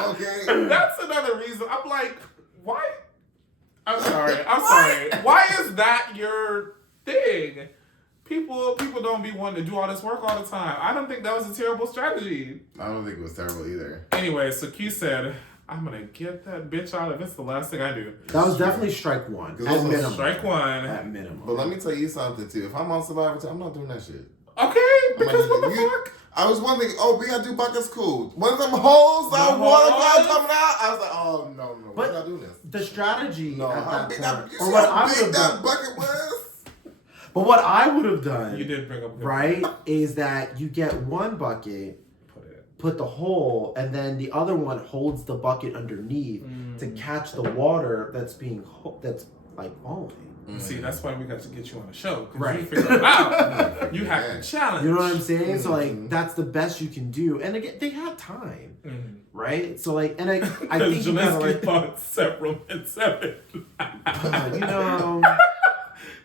Okay. That's another reason. I'm like, why? I'm sorry. Why is that your thing? People don't be wanting to do all this work all the time. I don't think that was a terrible strategy. I don't think it was terrible either. Anyway, so Q said, I'm going to get that bitch out if it's the last thing I do. That was definitely strike one. At minimum. Strike one. At minimum. But let me tell you something too. If I'm on Survivor, I'm not doing that shit. Okay, because what the fuck? I was wondering, we gotta do buckets, cool. One of them holes, that water coming out. I was like, oh no, we're not doing this. The strategy No, at that point, you or see what how I would big have that done, bucket was? but what I would have done, You did bring up right, is that you get one bucket, put the hole, and then the other one holds the bucket underneath to catch the water that's like falling. See, that's why we got to get you on the show. Right. You figured it out. You have to challenge. You know what I'm saying? So like that's the best you can do. And again, they had time, right? So like, and I think you gotta like thought several and seven. you know.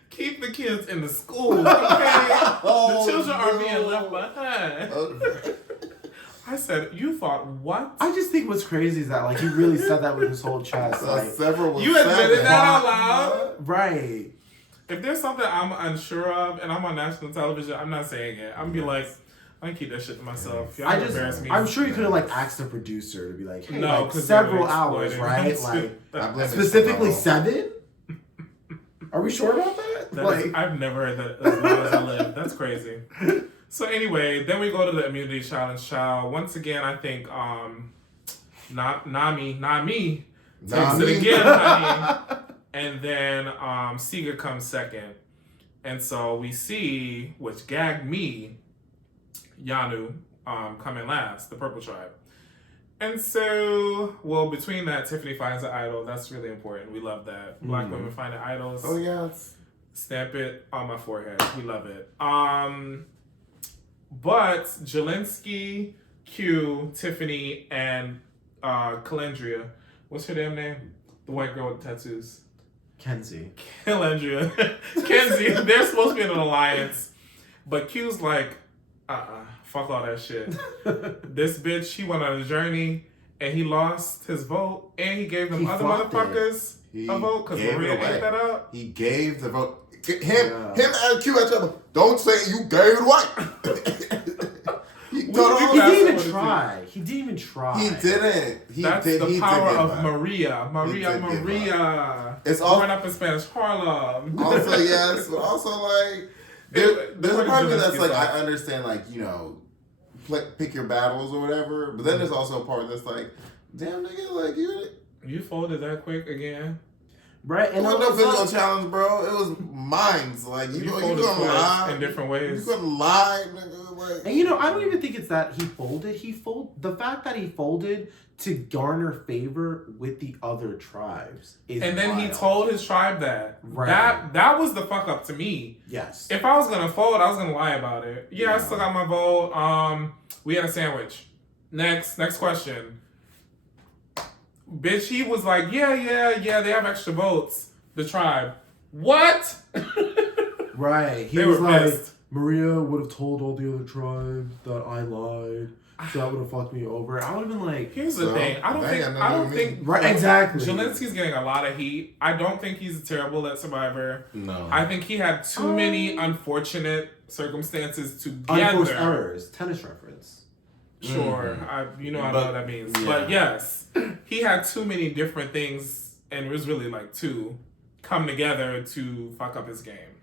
Keep the kids in the school, okay? The children are being left behind. Okay. I said, you thought what? I just think what's crazy is that like he really said that with his whole chest. Like, you admitted that out loud? Right. If there's something I'm unsure of and I'm on national television, I'm not saying it. I'm gonna be like, I can keep that shit to myself. Y'all embarrass me. I'm sure you could have like asked the producer to be like, hey, no, like several hours, right? Like specifically 7? Are we sure about that? I've never heard that as long as I live. That's crazy. So anyway, then we go to the immunity challenge. Once again, I think Nami takes it again, honey. And then Siga comes second. And so we see, which gagged me, Yanu coming last, the Purple Tribe. And so, well, between that, Tiffany finds an idol. That's really important. We love that. Black women finding idols. Oh, yes. Stamp it on my forehead. We love it. But Jelinski, Q, Tiffany, and Calendria. What's her damn name? The white girl with tattoos. Kenzie. Calendria. Kenzie. They're supposed to be in an alliance. But Q's like, Fuck all that shit. This bitch, he went on a journey and he lost his vote and he gave them other motherfuckers a vote because Maria ate that up. He gave the vote. Him and Q at each other. Don't say you gave it away. He didn't even try. He didn't even try. He didn't. That's the power of Maria. Maria. It's all growing up in Spanish Harlem. Also, yes, but also like there's a part of me that's like I understand, like, you know, pick your battles or whatever. But then there's also a part that's like, damn nigga, like you folded that quick again. Right, and it was no physical challenge, bro. It was minds. Like you gonna lie in different ways. You gonna lie, nigga. Like, and you know, I don't even think it's that he folded. The fact that he folded to garner favor with the other tribes is and then wild. He told his tribe that. Right. That was the fuck up to me. Yes. If I was gonna fold, I was gonna lie about it. Yeah, I still got my vote. We had a sandwich. Next question. Bitch, he was like, yeah, they have extra votes. The tribe. What? Right. He was like, Maria would have told all the other tribes that I lied. So that would have fucked me over. I would have been like, here's the thing. I don't think right, exactly. Zelensky's getting a lot of heat. I don't think he's terrible at Survivor. No. I think he had too many unfortunate circumstances together. Unforced errors. Tennis reference. Sure. I know what that means. Yeah. But yes, he had too many different things, and it was really like two, come together to fuck up his game.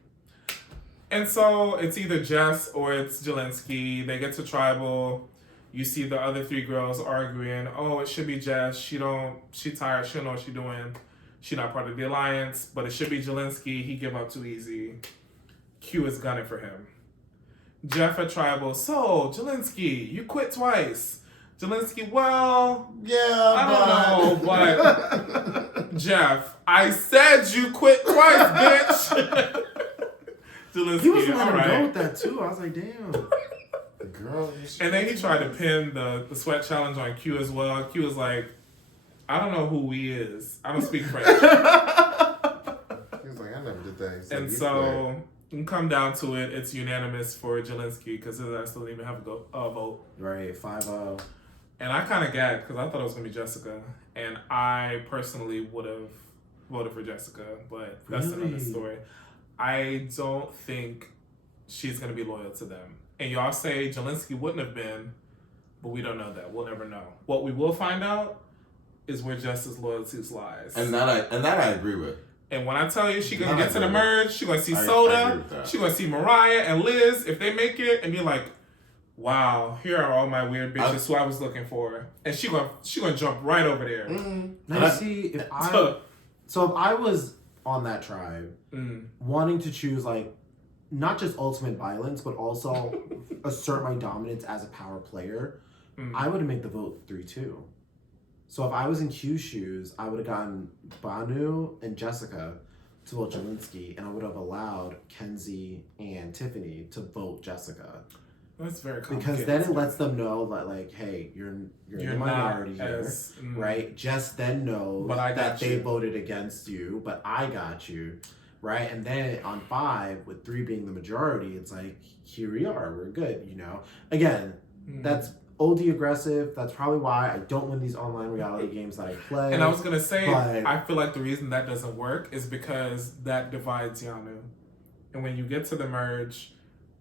And so it's either Jess or it's Zelensky. They get to tribal. You see the other three girls arguing. Oh, it should be Jess. She tired. She don't know what she's doing. She not part of the alliance. But it should be Zelensky. He give up too easy. Q is gunning for him. Jeff at tribal. So, Zelensky, you quit twice. Zelensky, well, yeah, I don't know, but Jeff, I said you quit twice, bitch. Zelensky, he was letting him go with that too. I was like, damn. Girl, and then he tried to pin the sweat challenge on Q as well. Q was like, I don't know who he is. I don't speak French. He was like, I never did that. And so, come down to it, it's unanimous for Zelensky because his ass doesn't even have a vote. Right, 5-0. And I kind of gagged because I thought it was going to be Jessica. And I personally would have voted for Jessica, but that's another story. I don't think she's going to be loyal to them. And y'all say Zelensky wouldn't have been, but we don't know that. We'll never know. What we will find out is where Jess's loyalties lies. And that I agree with. And when I tell you she gonna get to the merge, she gonna see Soda, she gonna see Mariah and Liz if they make it, and be like, "Wow, here are all my weird bitches who I was looking for," and she gonna jump right over there. Now see if I was on that tribe, wanting to choose like not just ultimate violence, but also assert my dominance as a power player, I would have made the vote 3-2. So if I was in Q's shoes, I would have gotten Banu and Jessica to vote Zelensky, and I would have allowed Kenzie and Tiffany to vote Jessica. That's very complicated. Because then it lets them know that, like, hey, you're in the minority here, right? Jess then knows that they voted against you, but I got you, right? And then on 5, with 3 being the majority, it's like, here we are, we're good, you know? Again, that's OD aggressive. That's probably why I don't win these online reality games that I play. And I was going to say, I feel like the reason that doesn't work is because that divides Yanu. And when you get to the merge,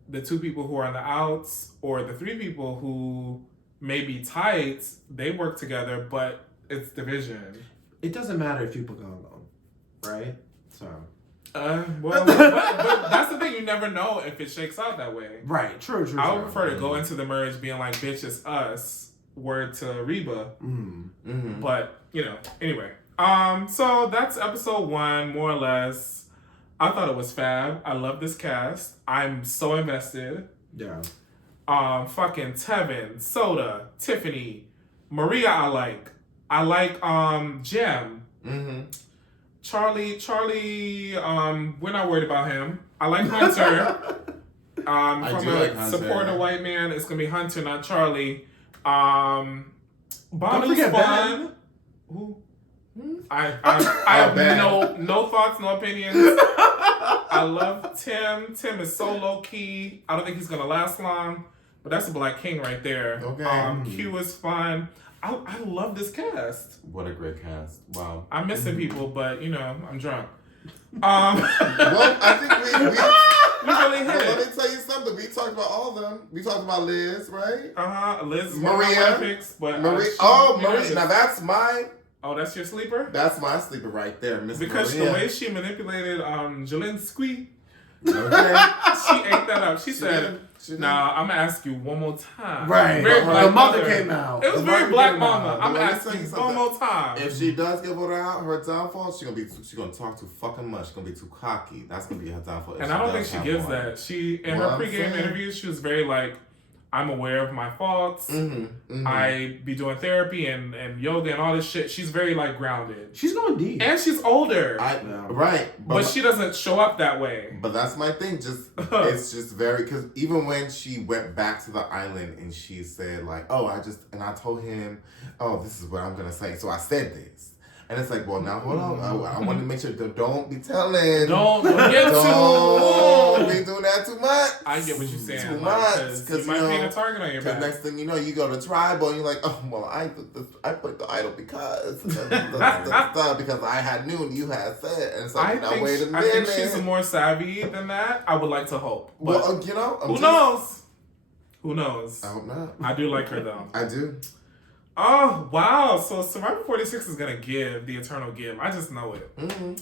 the 2 people who are on the outs or the 3 people who may be tight, they work together, but it's division. It doesn't matter if people go, right? So... but that's the thing. You never know if it shakes out that way. Right. True. I would prefer to go into the merge being like, bitch, it's us. Word to Reba. But, you know, anyway. So that's episode 1, more or less. I thought it was fab. I love this cast. I'm so invested. Yeah. Fucking Tevin, Soda, Tiffany, Maria I like Jem. Charlie, we're not worried about him. I like Hunter. From a supporter white man, it's gonna be Hunter, not Charlie. Bonu's fun. Who? I have no thoughts, no opinions. I love Tim. Tim is so low key. I don't think he's gonna last long. But that's a Black King right there. Okay. Q is fun. I love this cast. What a great cast. Wow. I'm missing people, but, you know, I'm drunk. Well, I think we really hit it. Let me tell you something. We talked about all of them. We talked about Liz, right? Liz is Maria. Picks, but, Maria. Maria. Now that's my... Oh, that's your sleeper? That's my sleeper right there, Miss Maria. Because the way she manipulated Jelinski, okay. she ate that up. She said, "Nah, I'm gonna ask you one more time." Right. Very Black the mother came out. It was very Black Mama. I'm gonna ask you one more time. If she does get voted out, her downfall, she's gonna talk too fucking much. She's gonna be too cocky. That's gonna be her downfall. And I don't think she gives that. She in her pregame interviews, she was very like, I'm aware of my faults. I be doing therapy and yoga and all this shit. She's very like grounded. She's going deep. And she's older. Right. But she doesn't show up that way. But that's my thing. It's just very, because even when she went back to the island and she said like, I told him, this is what I'm going to say. So I said this. And it's like, well, now hold on. I want to make sure don't be telling. Don't be doing that too much. I get what you're saying. Too much. Because you might paint a target on your back. Next thing you know, you go to tribal and you're like, I put the idol because because I had knew and you had said. And it's like, wait a minute. I think she's more savvy than that. I would like to hope. But well, who knows? Who knows? I hope not. I do like her though. I do. Oh, wow. So Survivor 46 is going to give the eternal give. I just know it. Mm-hmm.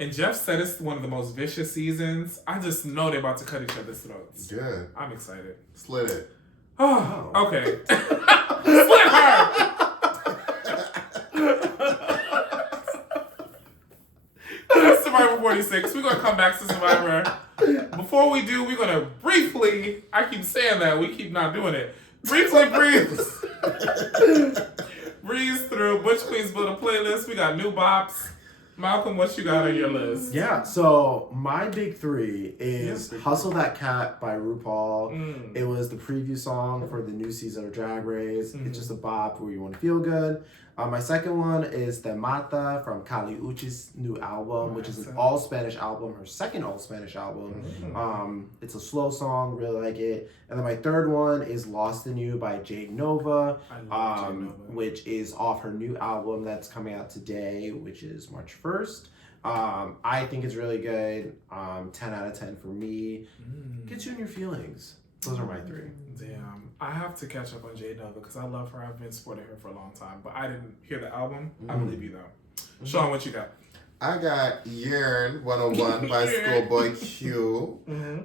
And Jeff said it's one of the most vicious seasons. I just know they're about to cut each other's throats. Good. I'm excited. Slit it. Oh, okay. Slit her! That's Survivor 46. We're going to come back to Survivor. Before we do, we're going to briefly, I keep saying that, we keep not doing it. Briefly breeze through. Butch Queens built a playlist. We got new bops. Malcolm, what you got on your list? Yeah, so my big three is Hustle That Cat by RuPaul. It was the preview song for the new season of Drag Race. It's just a bop where you want to feel good. My second one is Te Mata from Kali Uchis' new album, which is an all-Spanish album, her second all-Spanish album. It's a slow song, really like it. And then my third one is Lost in You by Jade Nova, which is off her new album that's coming out today, which is March 1st. I think it's really good. 10 out of 10 for me. Gets you in your feelings. Those are my three. Damn. I have to catch up on Jade Nova because I love her. I've been supporting her for a long time. But I didn't hear the album. I believe you, though. Sean, what you got? I got Yearn 101 by Schoolboy Q.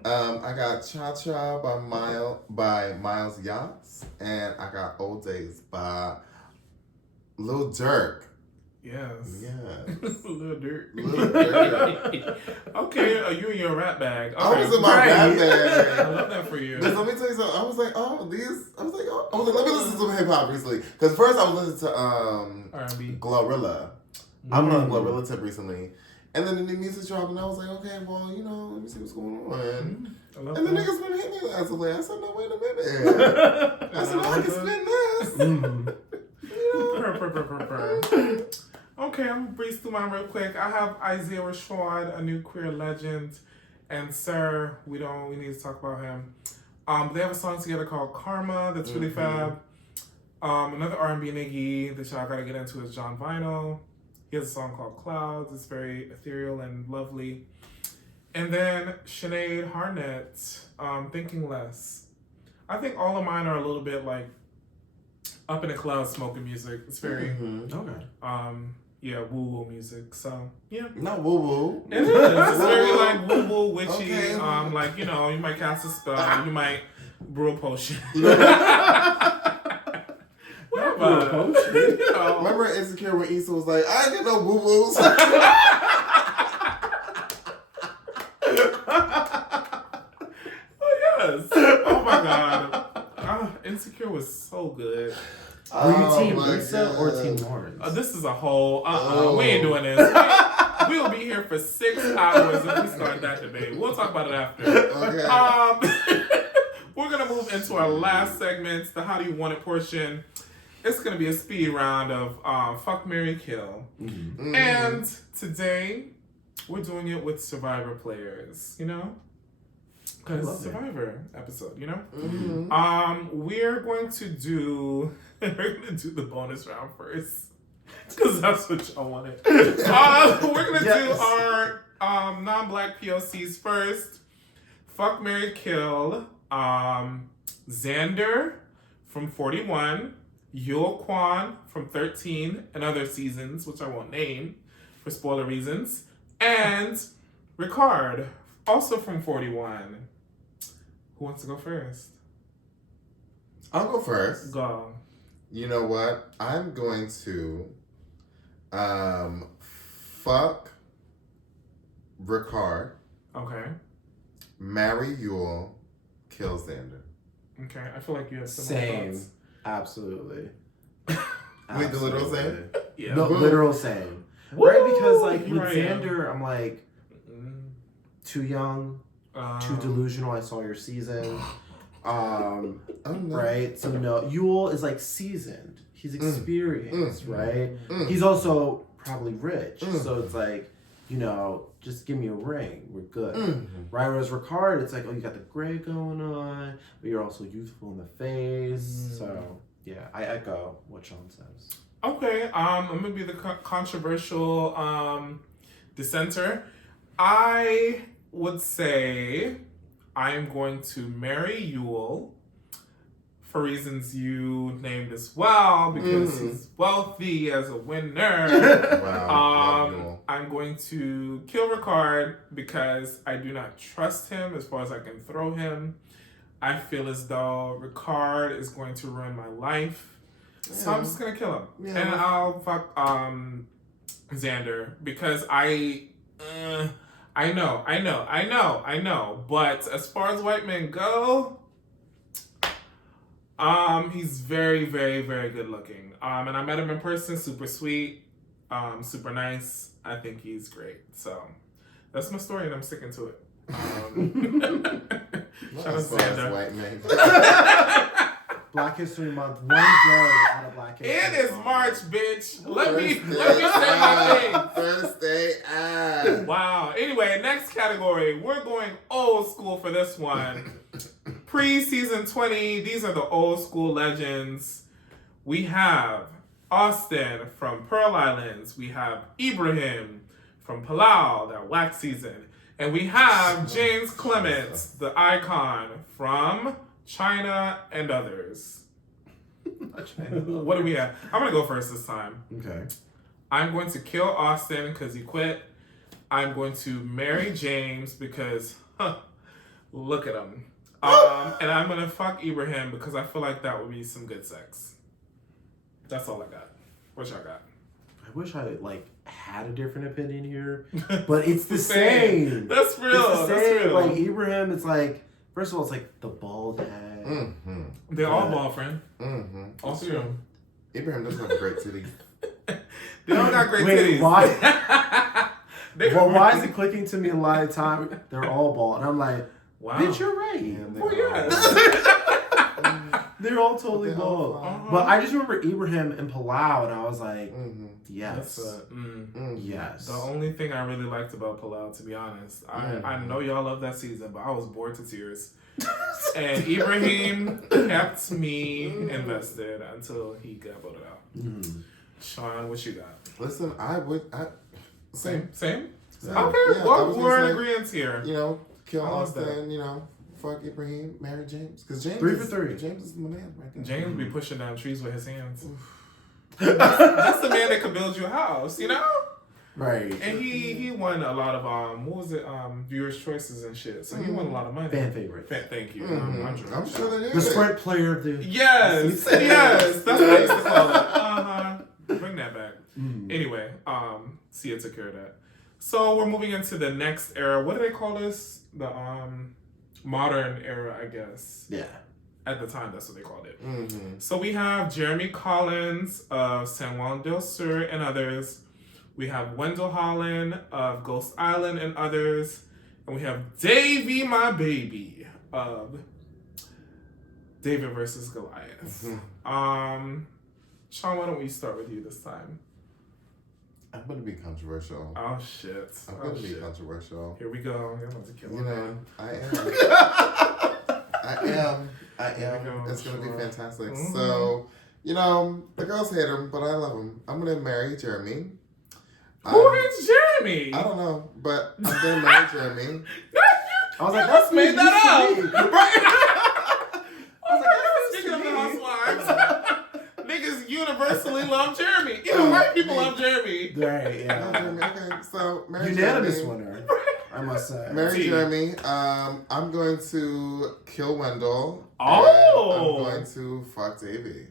I got Cha Cha by Miles Yachts. And I got Old Days by Lil Durk. Yes. Lil Durk. Okay, you in your rap bag. I was in my rap bag. I love that for you. Because let me tell you something. I was like, let me listen to some hip hop recently. Because first I was listening to R&B. Glorilla. I'm on a Glorilla tip recently. And then the new music dropped and I was like, okay, well, let me see what's going on. And the niggas been hitting me last week. I said, no, wait a minute. I said, I can spin this. Okay, I'm gonna breeze through mine real quick. I have Isaiah Rashad, a new queer legend, and Sir, we need to talk about him. They have a song together called Karma that's really fab. Another R&B nigga that y'all gotta get into is John Vinyl. He has a song called Clouds. It's very ethereal and lovely. And then Sinead Harnett, Thinking Less. I think all of mine are a little bit like up in the clouds smoking music. It's very woo-woo music. So yeah. Not woo-woo. It is. It's very like woo-woo, witchy. Okay. Like, you might cast a spell, you might brew a potion. Remember Insecure when Issa was like, I ain't get no woo-woos. Oh yes. Oh my god. Insecure was so good. Were you Team Issa or Team Lawrence? This is a whole. We ain't doing this. We'll be here for 6 hours if we start that debate. We'll talk about it after. Okay. We're gonna move into our last segment, the How Do You Want It portion. It's gonna be a speed round of Fuck, Marry, Kill. And today we're doing it with Survivor players. Because Survivor episode, you know? Mm-hmm. We're going to do the bonus round first. Because that's what y'all wanted. We're going to do our non-black POCs first. Fuck, marry, kill. Xander from 41. Yul Kwan from 13 and other seasons, which I won't name for spoiler reasons. And Ricard, also from 41. Who wants to go first? I'll go first. Go. You know what? I'm going to fuck Ricard. Okay. Marry Yul. Kill Xander. Okay. I feel like you have similar thoughts. Absolutely. Wait, the literal same? Yeah. No, Woo. literal same. Woo! Right? Because like Here with I am. Xander, I'm like too young, too delusional. I saw your season. Oh, no. Right? So no, Yul is like seasoned. He's experienced, right? Mm. He's also probably rich. Mm. So it's like, you know, just give me a ring. We're good. Mm-hmm. Right? Whereas Ricard, it's like, oh, you got the gray going on, but you're also youthful in the face. So yeah, I echo what Sean says. Okay, I'm gonna be the controversial dissenter. I would say I'm going to marry Yul for reasons you named as well, because he's wealthy as a winner. Wow. I'm going to kill Ricard because I do not trust him as far as I can throw him. I feel as though Ricard is going to ruin my life. So I'm just gonna kill him. Yeah. And I'll fuck Xander because I know. But as far as white men go, he's very, very, very good looking. And I met him in person, super sweet, super nice. I think he's great. So that's my story and I'm sticking to it. Shout out As far as Xander. white men. Black History Month, one day out of Black History It is Month. March, bitch. Let me say my thing. Thursday. Wow. Anyway, next category. We're going old school for this one. Pre-season 20. These are the old school legends. We have Austin from Pearl Islands. We have Ibrahim from Palau, that wax season. And we have James Clements, the icon from China and others. What do we have? I'm going to go first this time. Okay. I'm going to kill Austin because he quit. I'm going to marry James because, look at him. And I'm going to fuck Ibrahim because I feel like that would be some good sex. That's all I got. What y'all got? I wish I had a different opinion here, but it's the same. That's real. It's the same. That's real. Like Ibrahim, it's like, first of all, it's like the bald head. Mm-hmm. They're all bald, friend. Mm-hmm. All three of them. Abraham doesn't have great titties. They all got great Wait, titties. why? They Well, got why great is it clicking to me a lot of time? They're all bald, and I'm like, Wow. bitch, you're right. Yeah, Well, yeah. They're all totally They're all bald. fine. But I just remember Ibrahim and Palau, and I was like, Mm-hmm. yes, yes. The only thing I really liked about Palau, to be honest, I know y'all love that season, but I was bored to tears. And Ibrahim kept me invested until he got voted out. Sean, what you got? Listen, Same? Same. Okay, Yeah, I well, was we're gonna in say, agreement here. You know, kill I love that. Austin, fuck Ibrahim, marry James. Because James 3 for 3. James is my man right there. James be pushing down trees with his hands. That's the man that could build you a house, you know? Right. And he won a lot of what was it, viewers' choices and shit. So he won a lot of money. Fan favorite. Thank you. I'm sure that The is. Sprint player of the... Yes, yes, that's what I used to call it. Bring that back. Anyway, Sia took care of that. So we're moving into the next era. What do they call this? The modern era, I guess. Yeah. At the time, that's what they called it. Mm-hmm. So we have Jeremy Collins of San Juan del Sur and others. We have Wendell Holland of Ghost Island and others. And we have Davey, my baby, of David versus Goliath. Sean, why don't we start with you this time? I'm gonna be controversial. Oh shit. I'm gonna be controversial. Here we go. You're about to kill You know, I am. It's gonna be fantastic. Mm-hmm. So, you know, the girls hate him, but I love him. I'm gonna marry Jeremy. Who hates Jeremy? I don't know, but I'm gonna marry Jeremy. I was like, that's made that up. Right. I was like, speaking of the housewives, niggas universally love Jeremy. Even white people love Jeremy. Right, yeah. Okay, so marry Unanimous Jeremy. winner, I must say. Marry Jeremy. I'm going to kill Wendell. Oh. And I'm going to fuck Davey.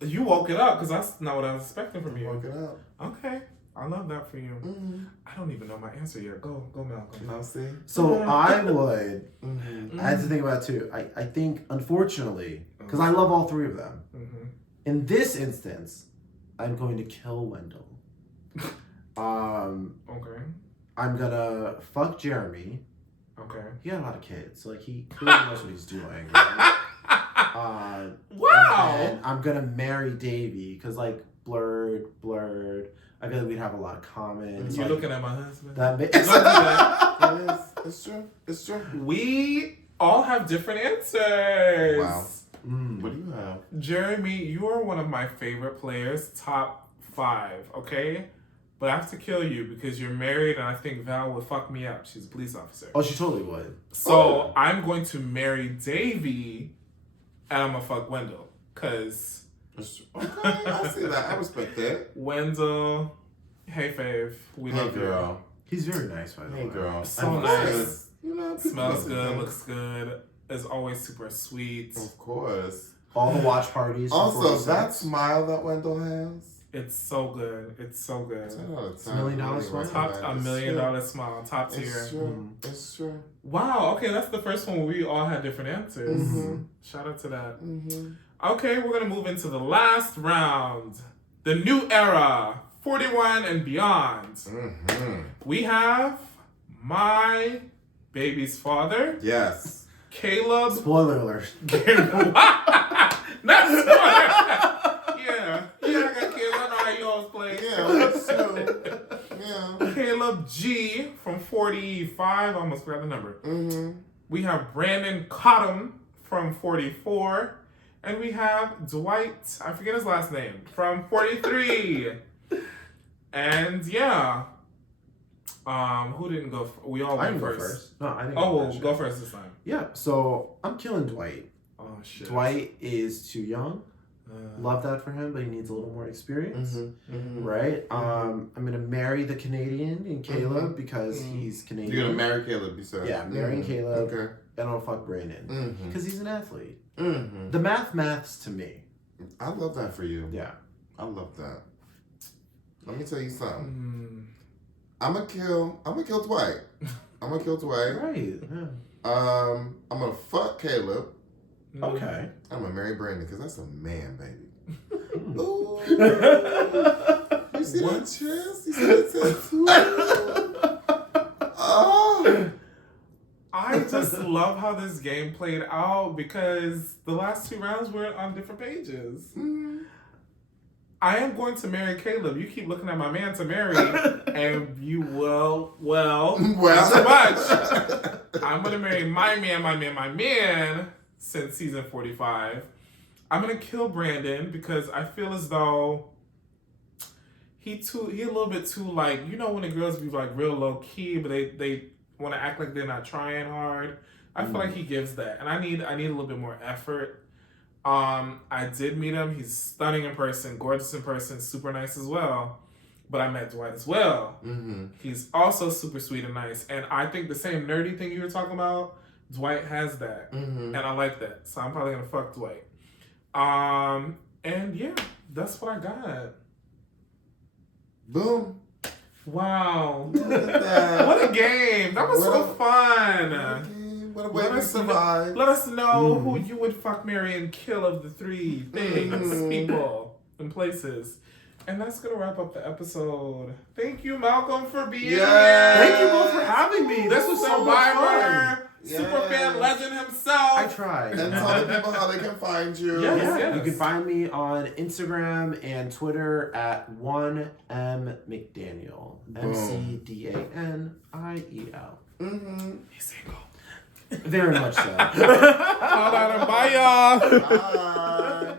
You woke it up because that's not what I was expecting from you. Woke it up. Okay. I love that for you. Mm-hmm. I don't even know my answer yet. Go, Malcolm. No, see? So I would. Mm-hmm. I had to think about it too. I think, unfortunately, because I love all three of them. Mm-hmm. In this instance, I'm going to kill Wendell. Okay. I'm gonna fuck Jeremy. Okay. He got a lot of kids, so like he clearly knows what he's doing. Right? Wow. And I'm gonna marry Davey because like blurred. I feel like we'd have a lot of comments. You're like, looking at my husband. that Don't do that. It's true. It's true. We all have different answers. Wow. What do you have? Jeremy, you are one of my favorite players, top 5, okay? But I have to kill you because you're married and I think Val would fuck me up. She's a police officer. Oh, she totally would. So I'm going to marry Davey and I'm gonna fuck Wendell. Cause Okay, I see that. I respect that. Wendell, hey fave, we Hey love girl. He's very nice, by the way. Hey girl. So Of nice. course. You know, people Smells love good, things. looks good, is always super sweet. Of course. All the watch parties. from Also, 46. that smile that Wendell has. It's so good. It's so good. 10 out of 10. $1 million smile. Top It's $1 million smile, top tier. It's true. It's true. Wow, okay, that's the first one where we all had different answers. Mm-hmm. Shout out to that. Mm-hmm. Okay, we're gonna move into the last round. The new era, 41 and beyond. Mm-hmm. We have my baby's father, Yes. Caleb. Spoiler alert. Not spoiler. Yeah, I got kids. I know how you always play. Yeah, that's true. Yeah. Caleb G from 45. I almost forgot the number. Mm-hmm. We have Brandon Cottom from 44. And we have Dwight, I forget his last name, from 43. And yeah. Who didn't go? We all I went didn't go first. first. No, I didn't Oh, go well, first. go first this time. Yeah, so I'm killing Dwight. Oh, shit. Dwight is too young. Love that for him, but he needs a little more experience. Mm-hmm. Mm-hmm. Right? I'm gonna marry the Canadian in Caleb because he's Canadian. You're gonna marry Caleb, you said? Yeah, I'm marrying Caleb. Okay. And I'll fuck Brandon. Because he's an athlete. Mm-hmm. The maths to me. I love that for you. Yeah. I love that. Let me tell you something. Mm. I'm gonna kill Dwight. I'm gonna kill Dwight. Right. Yeah. I'm gonna fuck Caleb. Okay. I'm gonna marry Brandon because that's a man, baby. Mm. Ooh. You see that chest? You see that tattoo? Oh. I just love how this game played out because the last 2 rounds were on different pages. Mm. I am going to marry Caleb. You keep looking at my man to marry, and you will, not so much. I'm going to marry my man since season 45. I'm going to kill Brandon because I feel as though he a little bit too, like, you know when the girls be like real low key, but they want to act like they're not trying hard. I feel like he gives that, and I need a little bit more effort. I did meet him. He's stunning in person, gorgeous in person, super nice as well. But I met Dwight as well. Mm-hmm. He's also super sweet and nice. And I think the same nerdy thing you were talking about, Dwight has that. Mm-hmm. And I like that. So I'm probably going to fuck Dwight. And yeah, that's what I got. Boom. Wow. Look at that. What a game. That was so fun. What a way we survive. Let us know who you would fuck, marry, and kill of the 3 things, people, and places. And that's going to wrap up the episode. Thank you, Malcolm, for being here. Thank you both for having me. This was so much fun. Survivor super fan legend himself. I tried. And tell the people how they can find you. Yes. You can find me on Instagram and Twitter at 1mmcdaniel. McDaniel. He's single. Very much so. All right, bye, y'all. Bye.